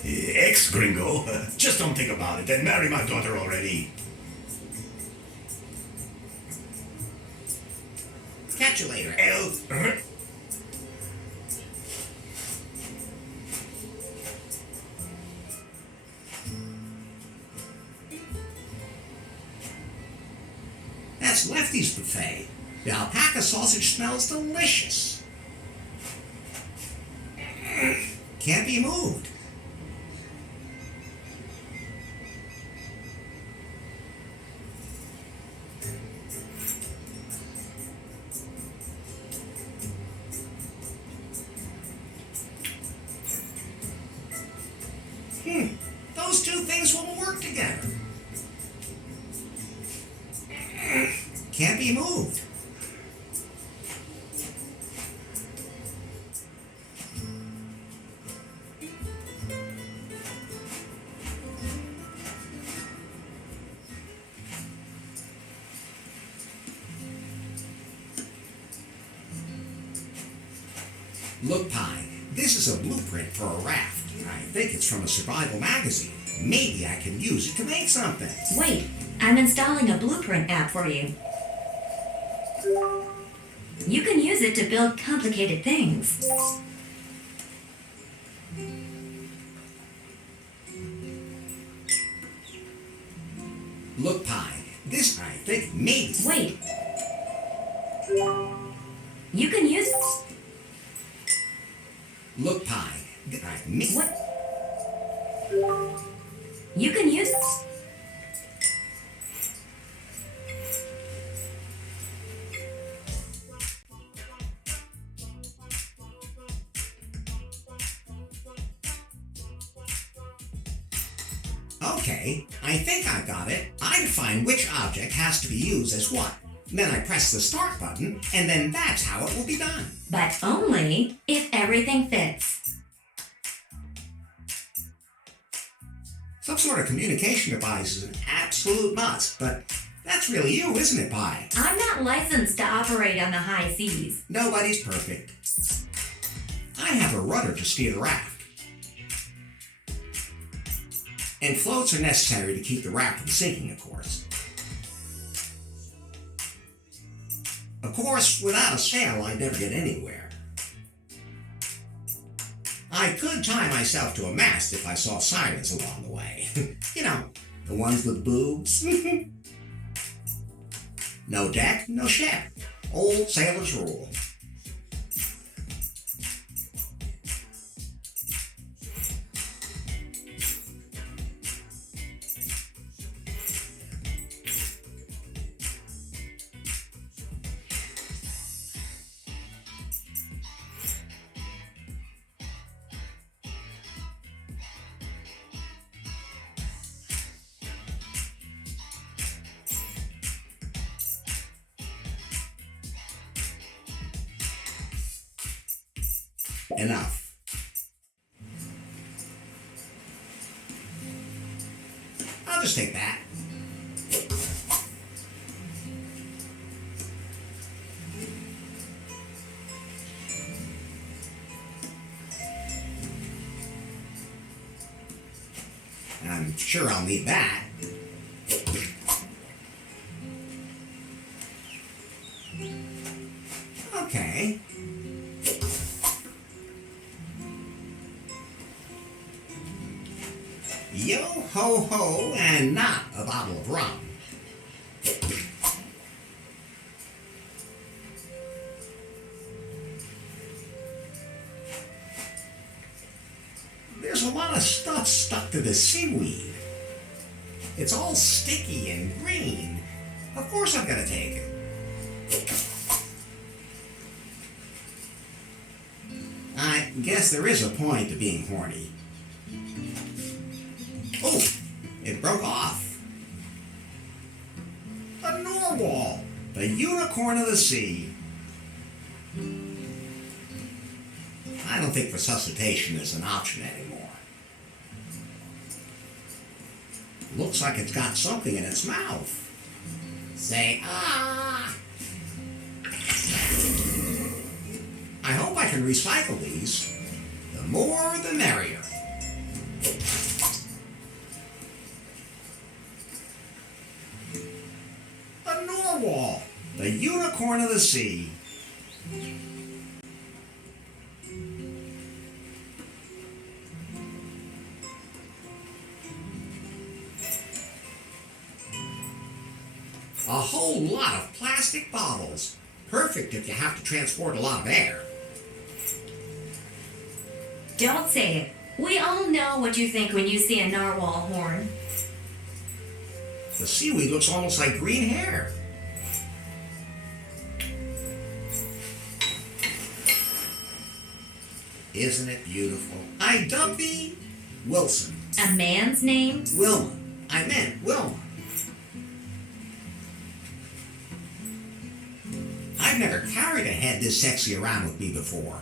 Ex-gringo. Just don't think about it and marry my daughter already. Catch you later. That's Lefty's buffet. The alpaca sausage smells delicious. Can't be moved. Those two things won't work together. can't be moved. Look, Pi, this is a blueprint for a raft. I think it's from a survival magazine. Maybe I can use it to make something. Wait, I'm installing a blueprint app for you. You can use it to build complicated things. Look, Pi, this, I think, maybe... Wait. You can use... Look, Pi, What? You can use... Okay, I think I got it. I define which object has to be used as what. Then I press the start button, and then that's how it will be done. But only if everything fits. Some sort of communication device is an absolute must, but that's really you, isn't it, Pi? I'm not licensed to operate on the high seas. Nobody's perfect. I have a rudder to steer the raft. And floats are necessary to keep the raft from sinking, of course. Of course, without a sail, I'd never get anywhere. I could tie myself to a mast if I saw sirens along the way. You know, the ones with boobs. No deck, no ship. Old sailor's rule. Enough. I'll just take that. I'm sure I'll need that. Okay. Yo ho ho, and not a bottle of rum. There's a lot of stuff stuck to this seaweed. It's all sticky and green. Of course I'm gonna take it. I guess there is a point to being horny. Oh, it broke off. A narwhal, the unicorn of the sea. I don't think resuscitation is an option anymore. Looks like it's got something in its mouth. Say, ah! I hope I can recycle these. The more, the merrier. A narwhal, the unicorn of the sea. A whole lot of plastic bottles. Perfect if you have to transport a lot of air. Don't say it. We all know what you think when you see a narwhal horn. The seaweed looks almost like green hair. Isn't it beautiful? I dub thee Wilson. A man's name? Wilma. I meant Wilma. I've never carried a head this sexy around with me before.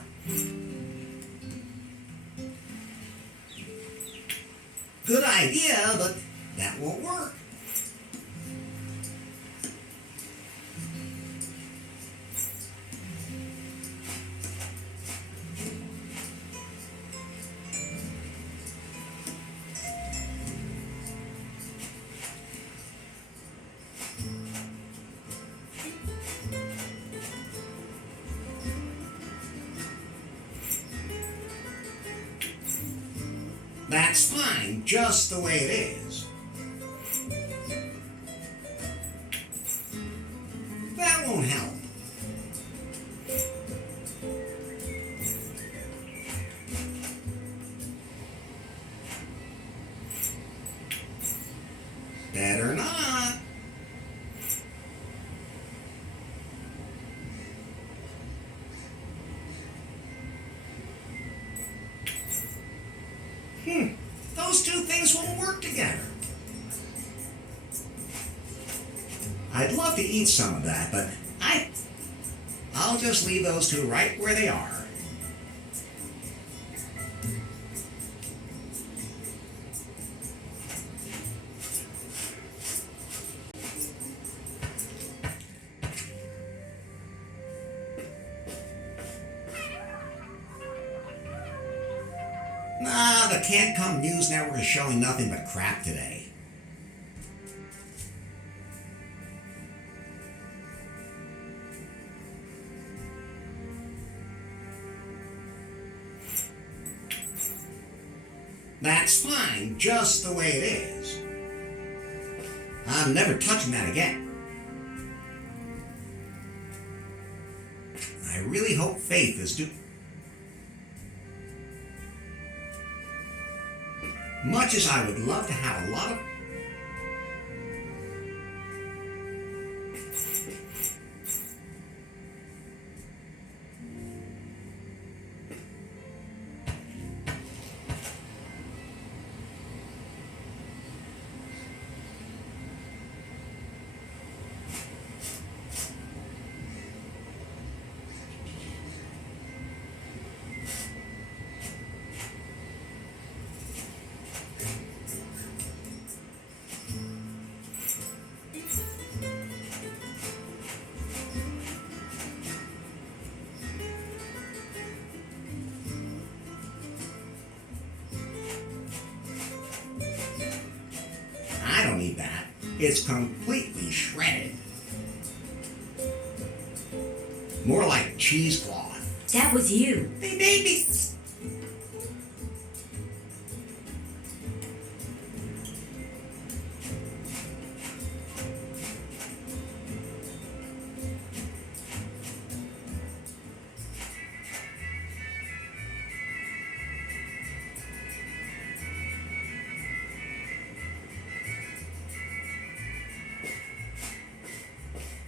Good idea, but that won't work. That's fine, just the way it is. That won't help. Better not. Those two things won't work together. I'd love to eat some of that, but I'll just leave those two right where they are. Nah, the Can't Come News Network is showing nothing but crap today. That's fine, just the way it is. I'm never touching that again. I really hope Faith is Much as I would love to have a lot of... I don't need that. It's completely shredded. More like cheesecloth. That was you. They made me...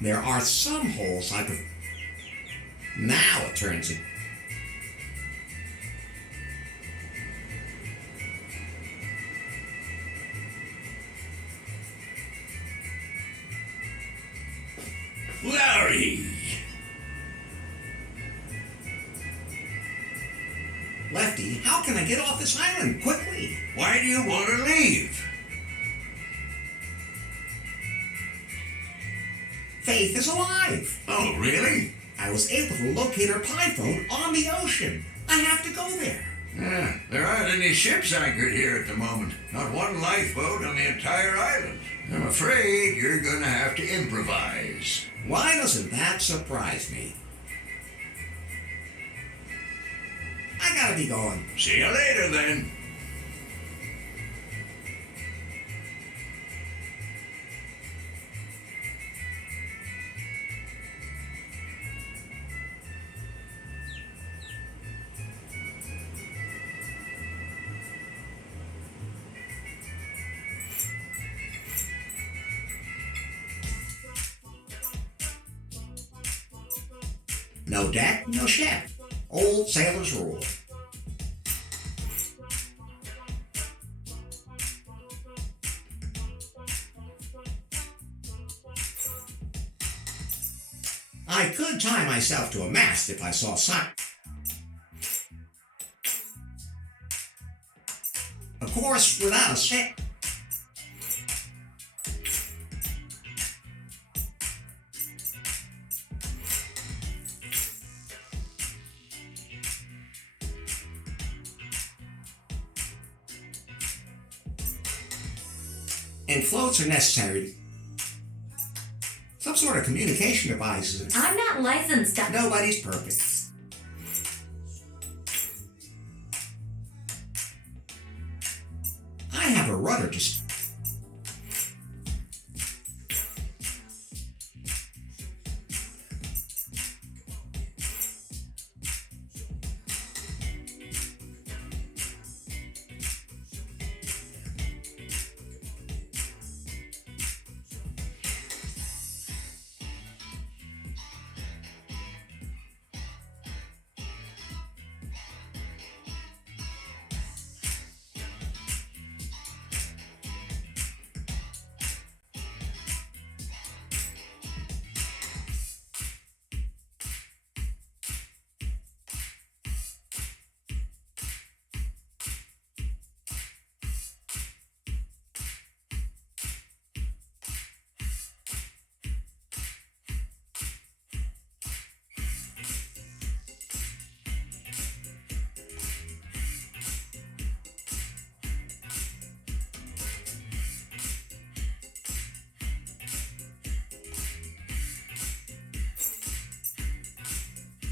There are some holes I could... Now it turns it. Larry! Lefty, how can I get off this island quickly? Why do you want to leave? Faith is alive. Oh, really? I was able to locate her pine phone on the ocean. I have to go there. Yeah, there aren't any ships anchored here at the moment. Not one lifeboat on the entire island. I'm afraid you're going to have to improvise. Why doesn't that surprise me? I gotta be going. See you later, then. No deck, no ship. Old sailor's rule. I could tie myself to a mast if I saw sign. Of course, without a sail. And floats are necessary. Some sort of communication devices. I'm not licensed to. Nobody's perfect. I have a rudder to.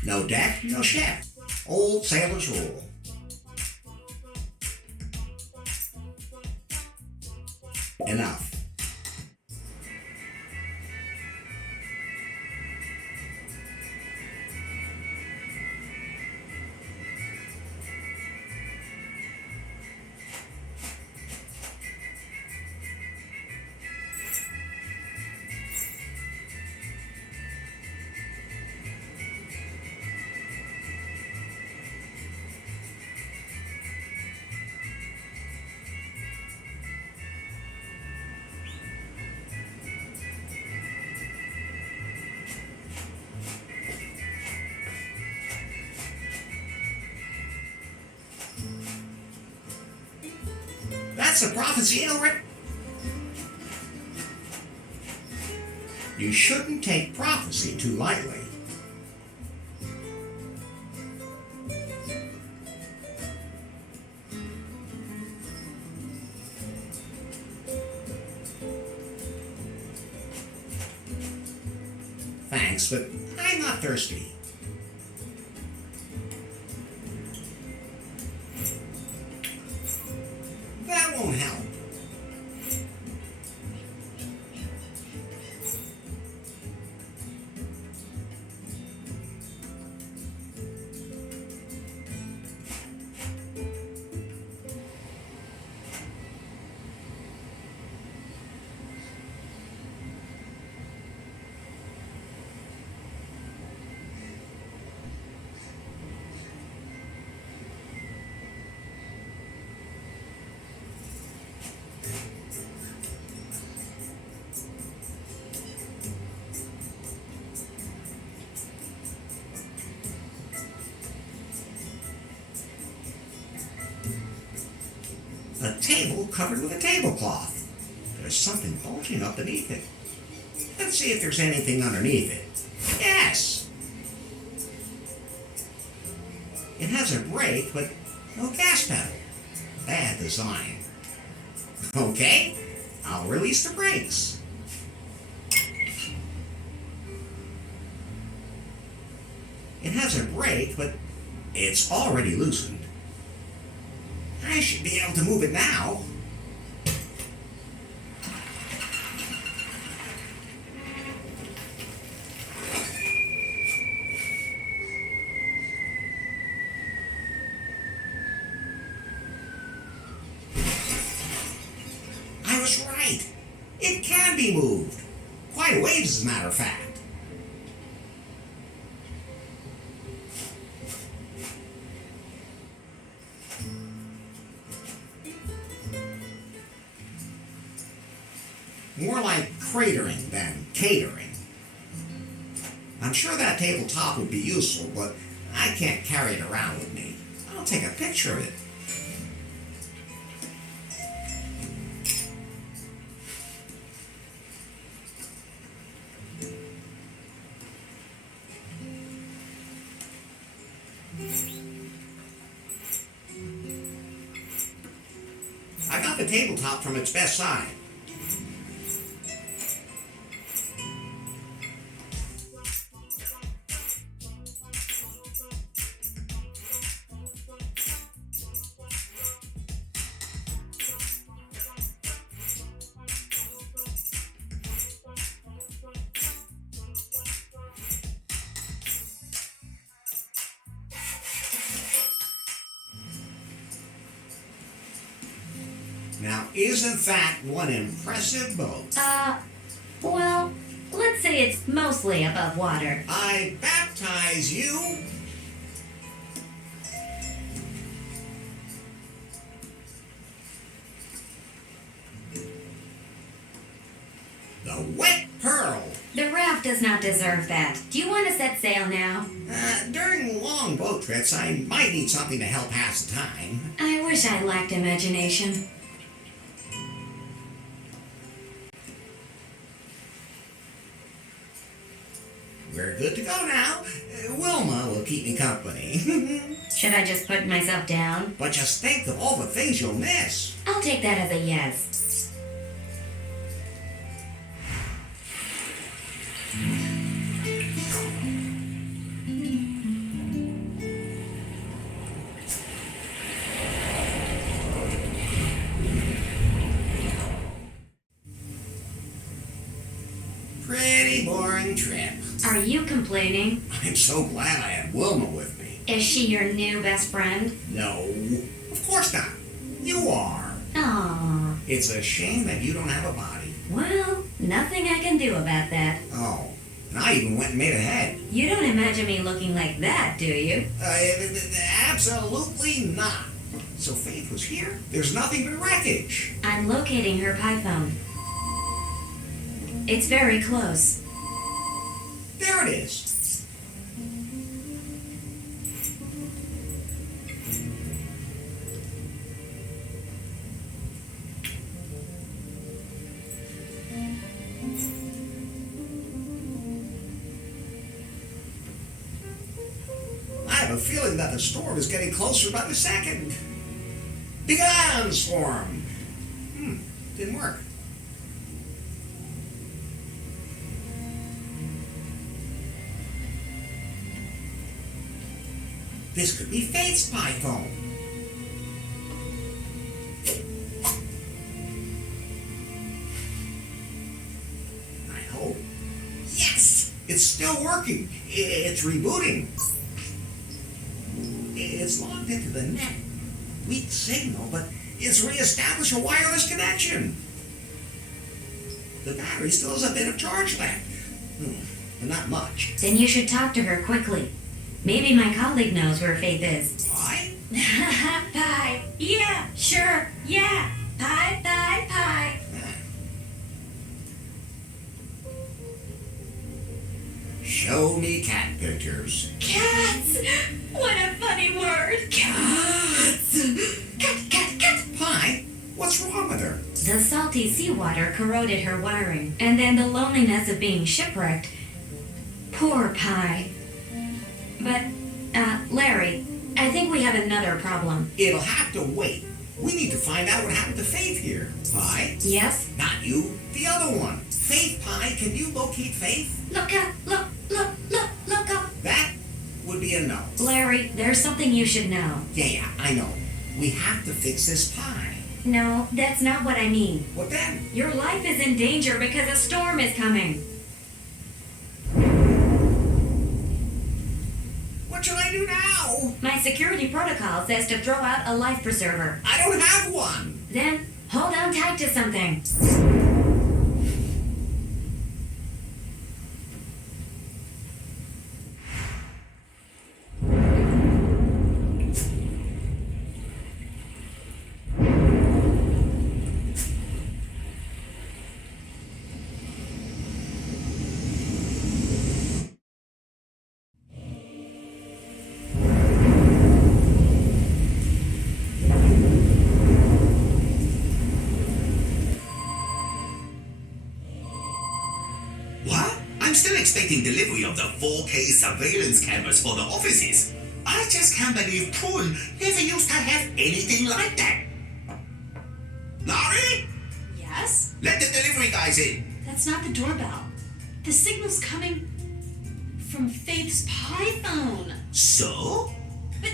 No deck, no shaft. Old sailor's rule. Enough. That's a prophecy already. You shouldn't take prophecy too lightly. Thanks, but I'm not thirsty. That won't help. A table covered with a tablecloth. There's something bulging up beneath it. Let's see if there's anything underneath it. Yes! It has a brake, but no gas pedal. Bad design. Okay, I'll release the brakes. It has a brake, but it's already loosened. I should be able to move it now. I was right. It can be moved. Quite a ways, as a matter of fact. More like cratering than catering. I'm sure that tabletop would be useful, but I can't carry it around with me. I'll take a picture of it. I got the tabletop from its best side. Now, isn't that one impressive boat? Well, let's say it's mostly above water. I baptize you. The wet pearl. The raft does not deserve that. Do you want to set sail now? During long boat trips, I might need something to help pass the time. I wish I lacked imagination. We're good to go now. Wilma will keep me company. Should I just put myself down? But just think of all the things you'll miss. I'll take that as a yes. Pretty boring trip. Are you complaining? I'm so glad I had Wilma with me. Is she your new best friend? No, of course not. You are. Aww. It's a shame that you don't have a body. Well, nothing I can do about that. Oh, and I even went and made a head. You don't imagine me looking like that, do you? Absolutely not. So Faith was here? There's nothing but wreckage. I'm locating her python. It's very close. There it is. I have a feeling that the storm is getting closer by the second. Begone, storm. Didn't work. This could be Faith's python. I hope. Yes! It's still working. It's rebooting. It's logged into the net. Weak signal, but it's reestablished a wireless connection. The battery still has a bit of charge left. But not much. Then you should talk to her quickly. Maybe my colleague knows where Faith is. Pie? Pie. Yeah, sure. Yeah. Pie, pie, pie. Show me cat pictures. Cats. What a funny word. Cats. Cat. Pie? What's wrong with her? The salty seawater corroded her wiring, and then the loneliness of being shipwrecked. Poor Pie. But, Larry, I think we have another problem. It'll have to wait. We need to find out what happened to Faith here. Pie? Yes? Not you. The other one. Faith, Pie, can you locate Faith? Look up, look up. That would be a no. Larry, there's something you should know. Yeah, I know. We have to fix this Pie. No, that's not what I mean. What then? Your life is in danger because a storm is coming. What should I do now? My security protocol says to throw out a life preserver. I don't have one. Then, hold on tight to something. still expecting delivery of the 4K surveillance cameras for the offices. I just can't believe Prune never used to have anything like that. Nari? Yes? Let the delivery guys in. That's not the doorbell. The signal's coming from Faith's pie phone. So? But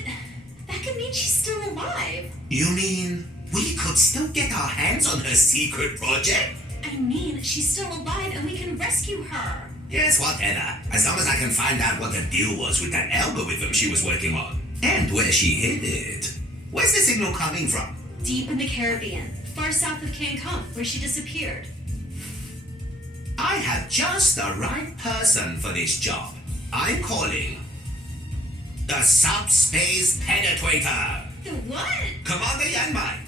that could mean she's still alive. You mean we could still get our hands on her secret project? I mean, she's still alive and we can rescue her. Yes, whatever. As long as I can find out what the deal was with that algorithm she was working on. And where she hid it. Where's the signal coming from? Deep in the Caribbean, far south of Cancun, where she disappeared. I have just the right person for this job. I'm calling the Subspace Penetrator. The what? Commander Yanmai.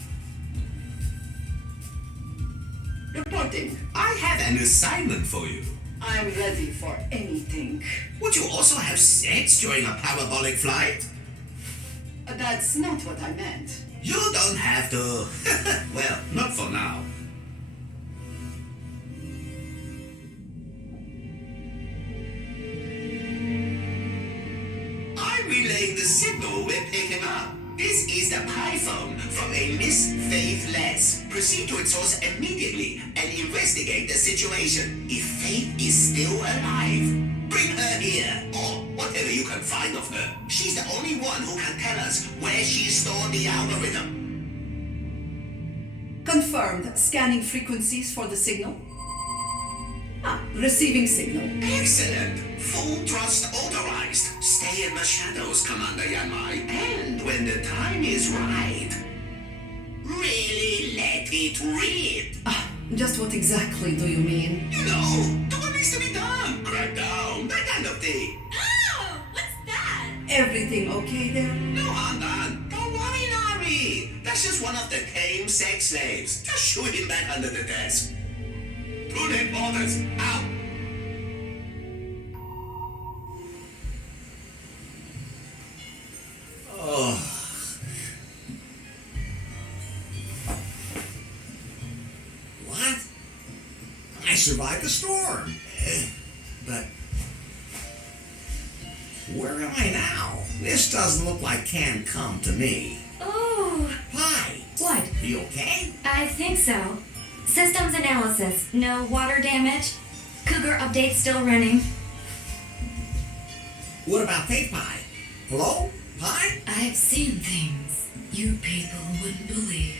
Reporting. I have an assignment for you. I'm ready for anything. Would you also have sex during a parabolic flight? That's not what I meant. You don't have to. Well, not for now. I'm relaying the signal we're picking up. This is the pie phone from a Miss Faith Les. Proceed to its source immediately and investigate the situation. If Faith is still alive, bring her here, or whatever you can find of her. She's the only one who can tell us where she stored the algorithm. Confirmed. Scanning frequencies for the signal. Receiving signal. Excellent. Full thrust authorized. Stay in the shadows, Commander Yanmai. And when the time is right, really let it rip. Just what exactly do you mean? You know, do what needs to be done. Crack down, that kind of thing. Oh, what's that? Everything okay there? No harm done. Don't worry, Nari. That's just one of the tame sex slaves. Just shoot him back under the desk. Good headquarters, out. What? I survived the storm. But where am I now? This doesn't look like can come to me. Oh, Hi. what? Are you okay? I think so. Systems analysis. No water damage. Cougar update still running. What about Fake Pie? Hello? Pie? I've seen things you people wouldn't believe.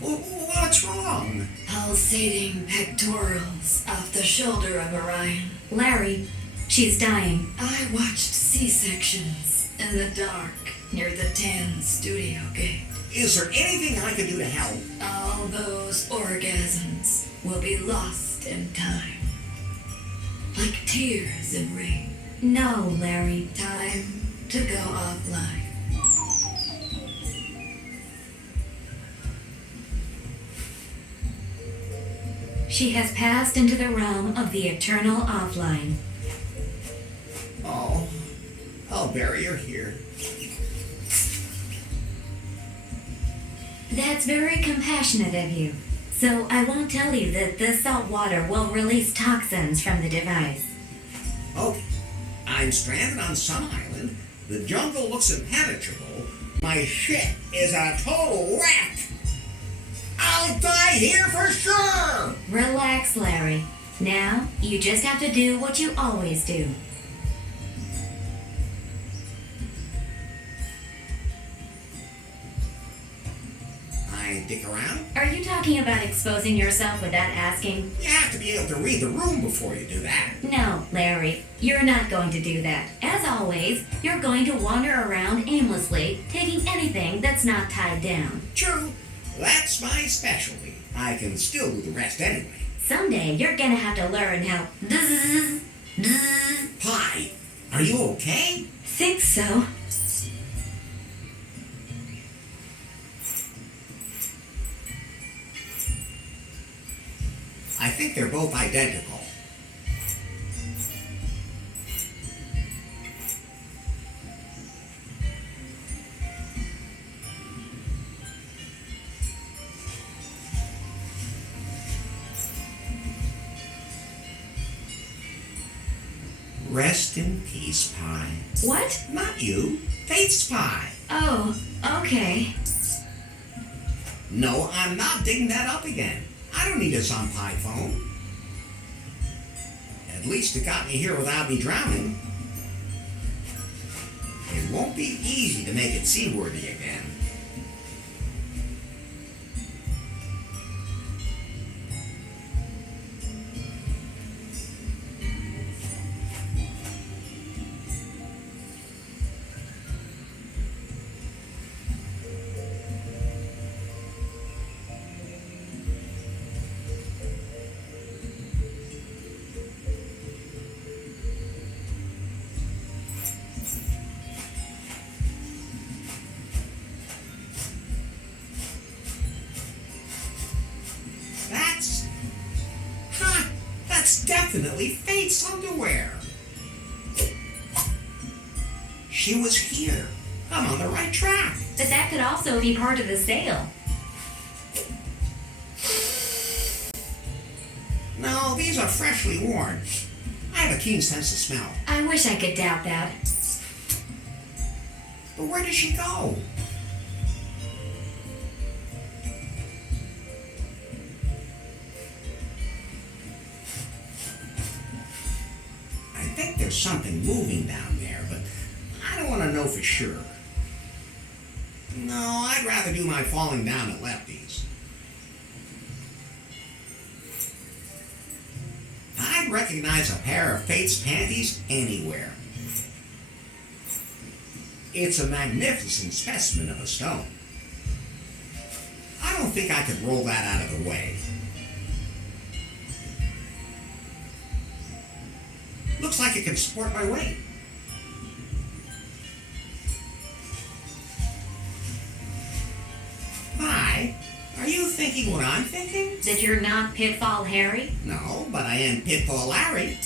What's wrong? Pulsating pectorals off the shoulder of Orion. Larry, she's dying. I watched C-sections in the dark near the 10 studio gate. Is there anything I can do to help? All those orgasms will be lost in time. Like tears in rain. No, Larry. Time to go offline. She has passed into the realm of the eternal offline. Oh, I'll bury her here. That's very compassionate of you. So I won't tell you that the salt water will release toxins from the device. Okay. I'm stranded on some island. The jungle looks impenetrable. My ship is a total wreck. I'll die here for sure! Relax, Larry. Now, you just have to do what you always do. I dick around? Are you talking about exposing yourself without asking? You have to be able to read the room before you do that. No, Larry. You're not going to do that. As always, you're going to wander around aimlessly, taking anything that's not tied down. True. That's my specialty. I can still do the rest anyway. Someday, you're gonna have to learn how... Pie, are you okay? Think so. I think they're both identical. Rest in peace, Pie. What? Not you. Faith's Pie. Oh, okay. No, I'm not digging that up again. I don't need a some Pie phone. At least it got me here without me drowning. It won't be easy to make it seaworthy again. That's definitely Faith's underwear. She was here. I'm on the right track. But that could also be part of the sale. No, these are freshly worn. I have a keen sense of smell. I wish I could doubt that. But where did she go? I think there's something moving down there, but I don't want to know for sure. No, I'd rather do my falling down at Lefty's. I'd recognize a pair of Faith's panties anywhere. It's a magnificent specimen of a stone. I don't think I could roll that out of the way. Looks like it can support my weight. Hi, are you thinking what I'm thinking? That you're not Pitfall Harry? No, but I am Pitfall Larry.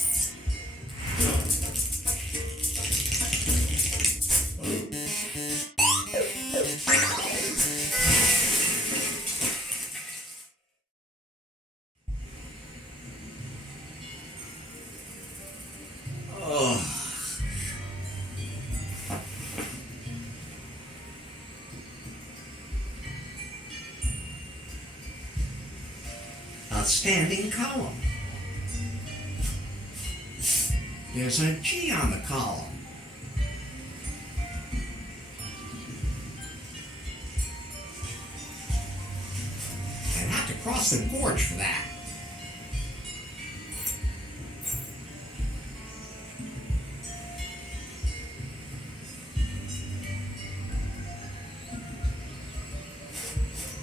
A standing column. There's a G on the column. I'd have to cross the gorge for that.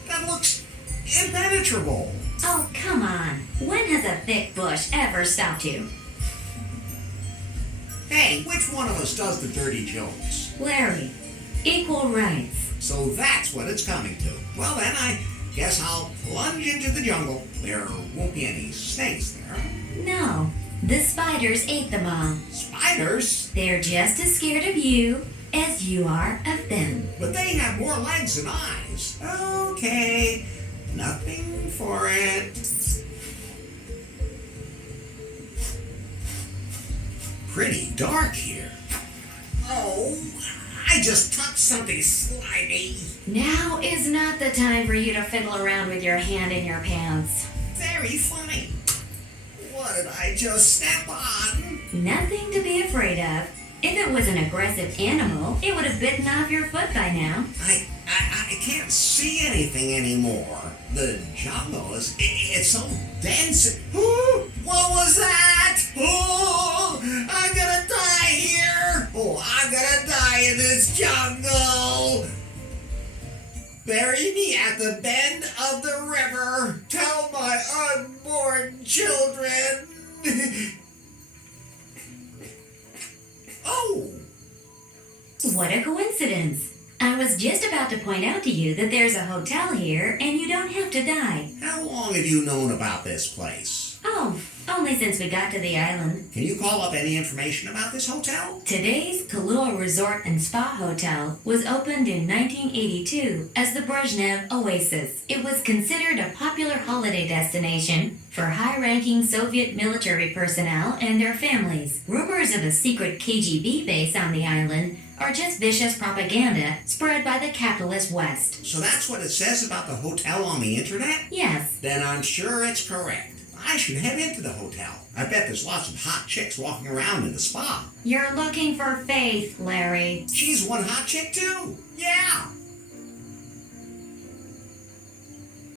That looks impenetrable. Oh, come on. When has a thick bush ever stopped you? Hey, which one of us does the dirty jokes? Larry, equal rights. So that's what it's coming to. Well then, I guess I'll plunge into the jungle. There won't be any snakes there. No, the spiders ate them all. Spiders? They're just as scared of you as you are of them. But they have more legs than eyes. Okay, nothing for it. Pretty dark here. Oh, I just touched something slimy. Now is not the time for you to fiddle around with your hand in your pants. Very funny. What did I just step on? Nothing to be afraid of. If it was an aggressive animal, it would have bitten off your foot by now. I can't see anything anymore. The jungle is, it's so dense. Ooh, what was that? Oh, I'm gonna die here. Oh, I'm gonna die in this jungle. Bury me at the bend of the river. Tell my unborn children. Oh. What a coincidence. I was just about to point out to you that there's a hotel here and you don't have to die. How long have you known about this place? Oh, Only since we got to the island. Can you call up any information about this hotel? Today's Kalaua Resort and Spa Hotel was opened in 1982 as the Brezhnev Oasis. It was considered a popular holiday destination for high-ranking Soviet military personnel and their families. Rumors of a secret KGB base on the island are just vicious propaganda spread by the capitalist West. So that's what it says about the hotel on the internet? Yes. Then I'm sure it's correct. I should head into the hotel. I bet there's lots of hot chicks walking around in the spa. You're looking for Faith, Larry. She's one hot chick too. Yeah.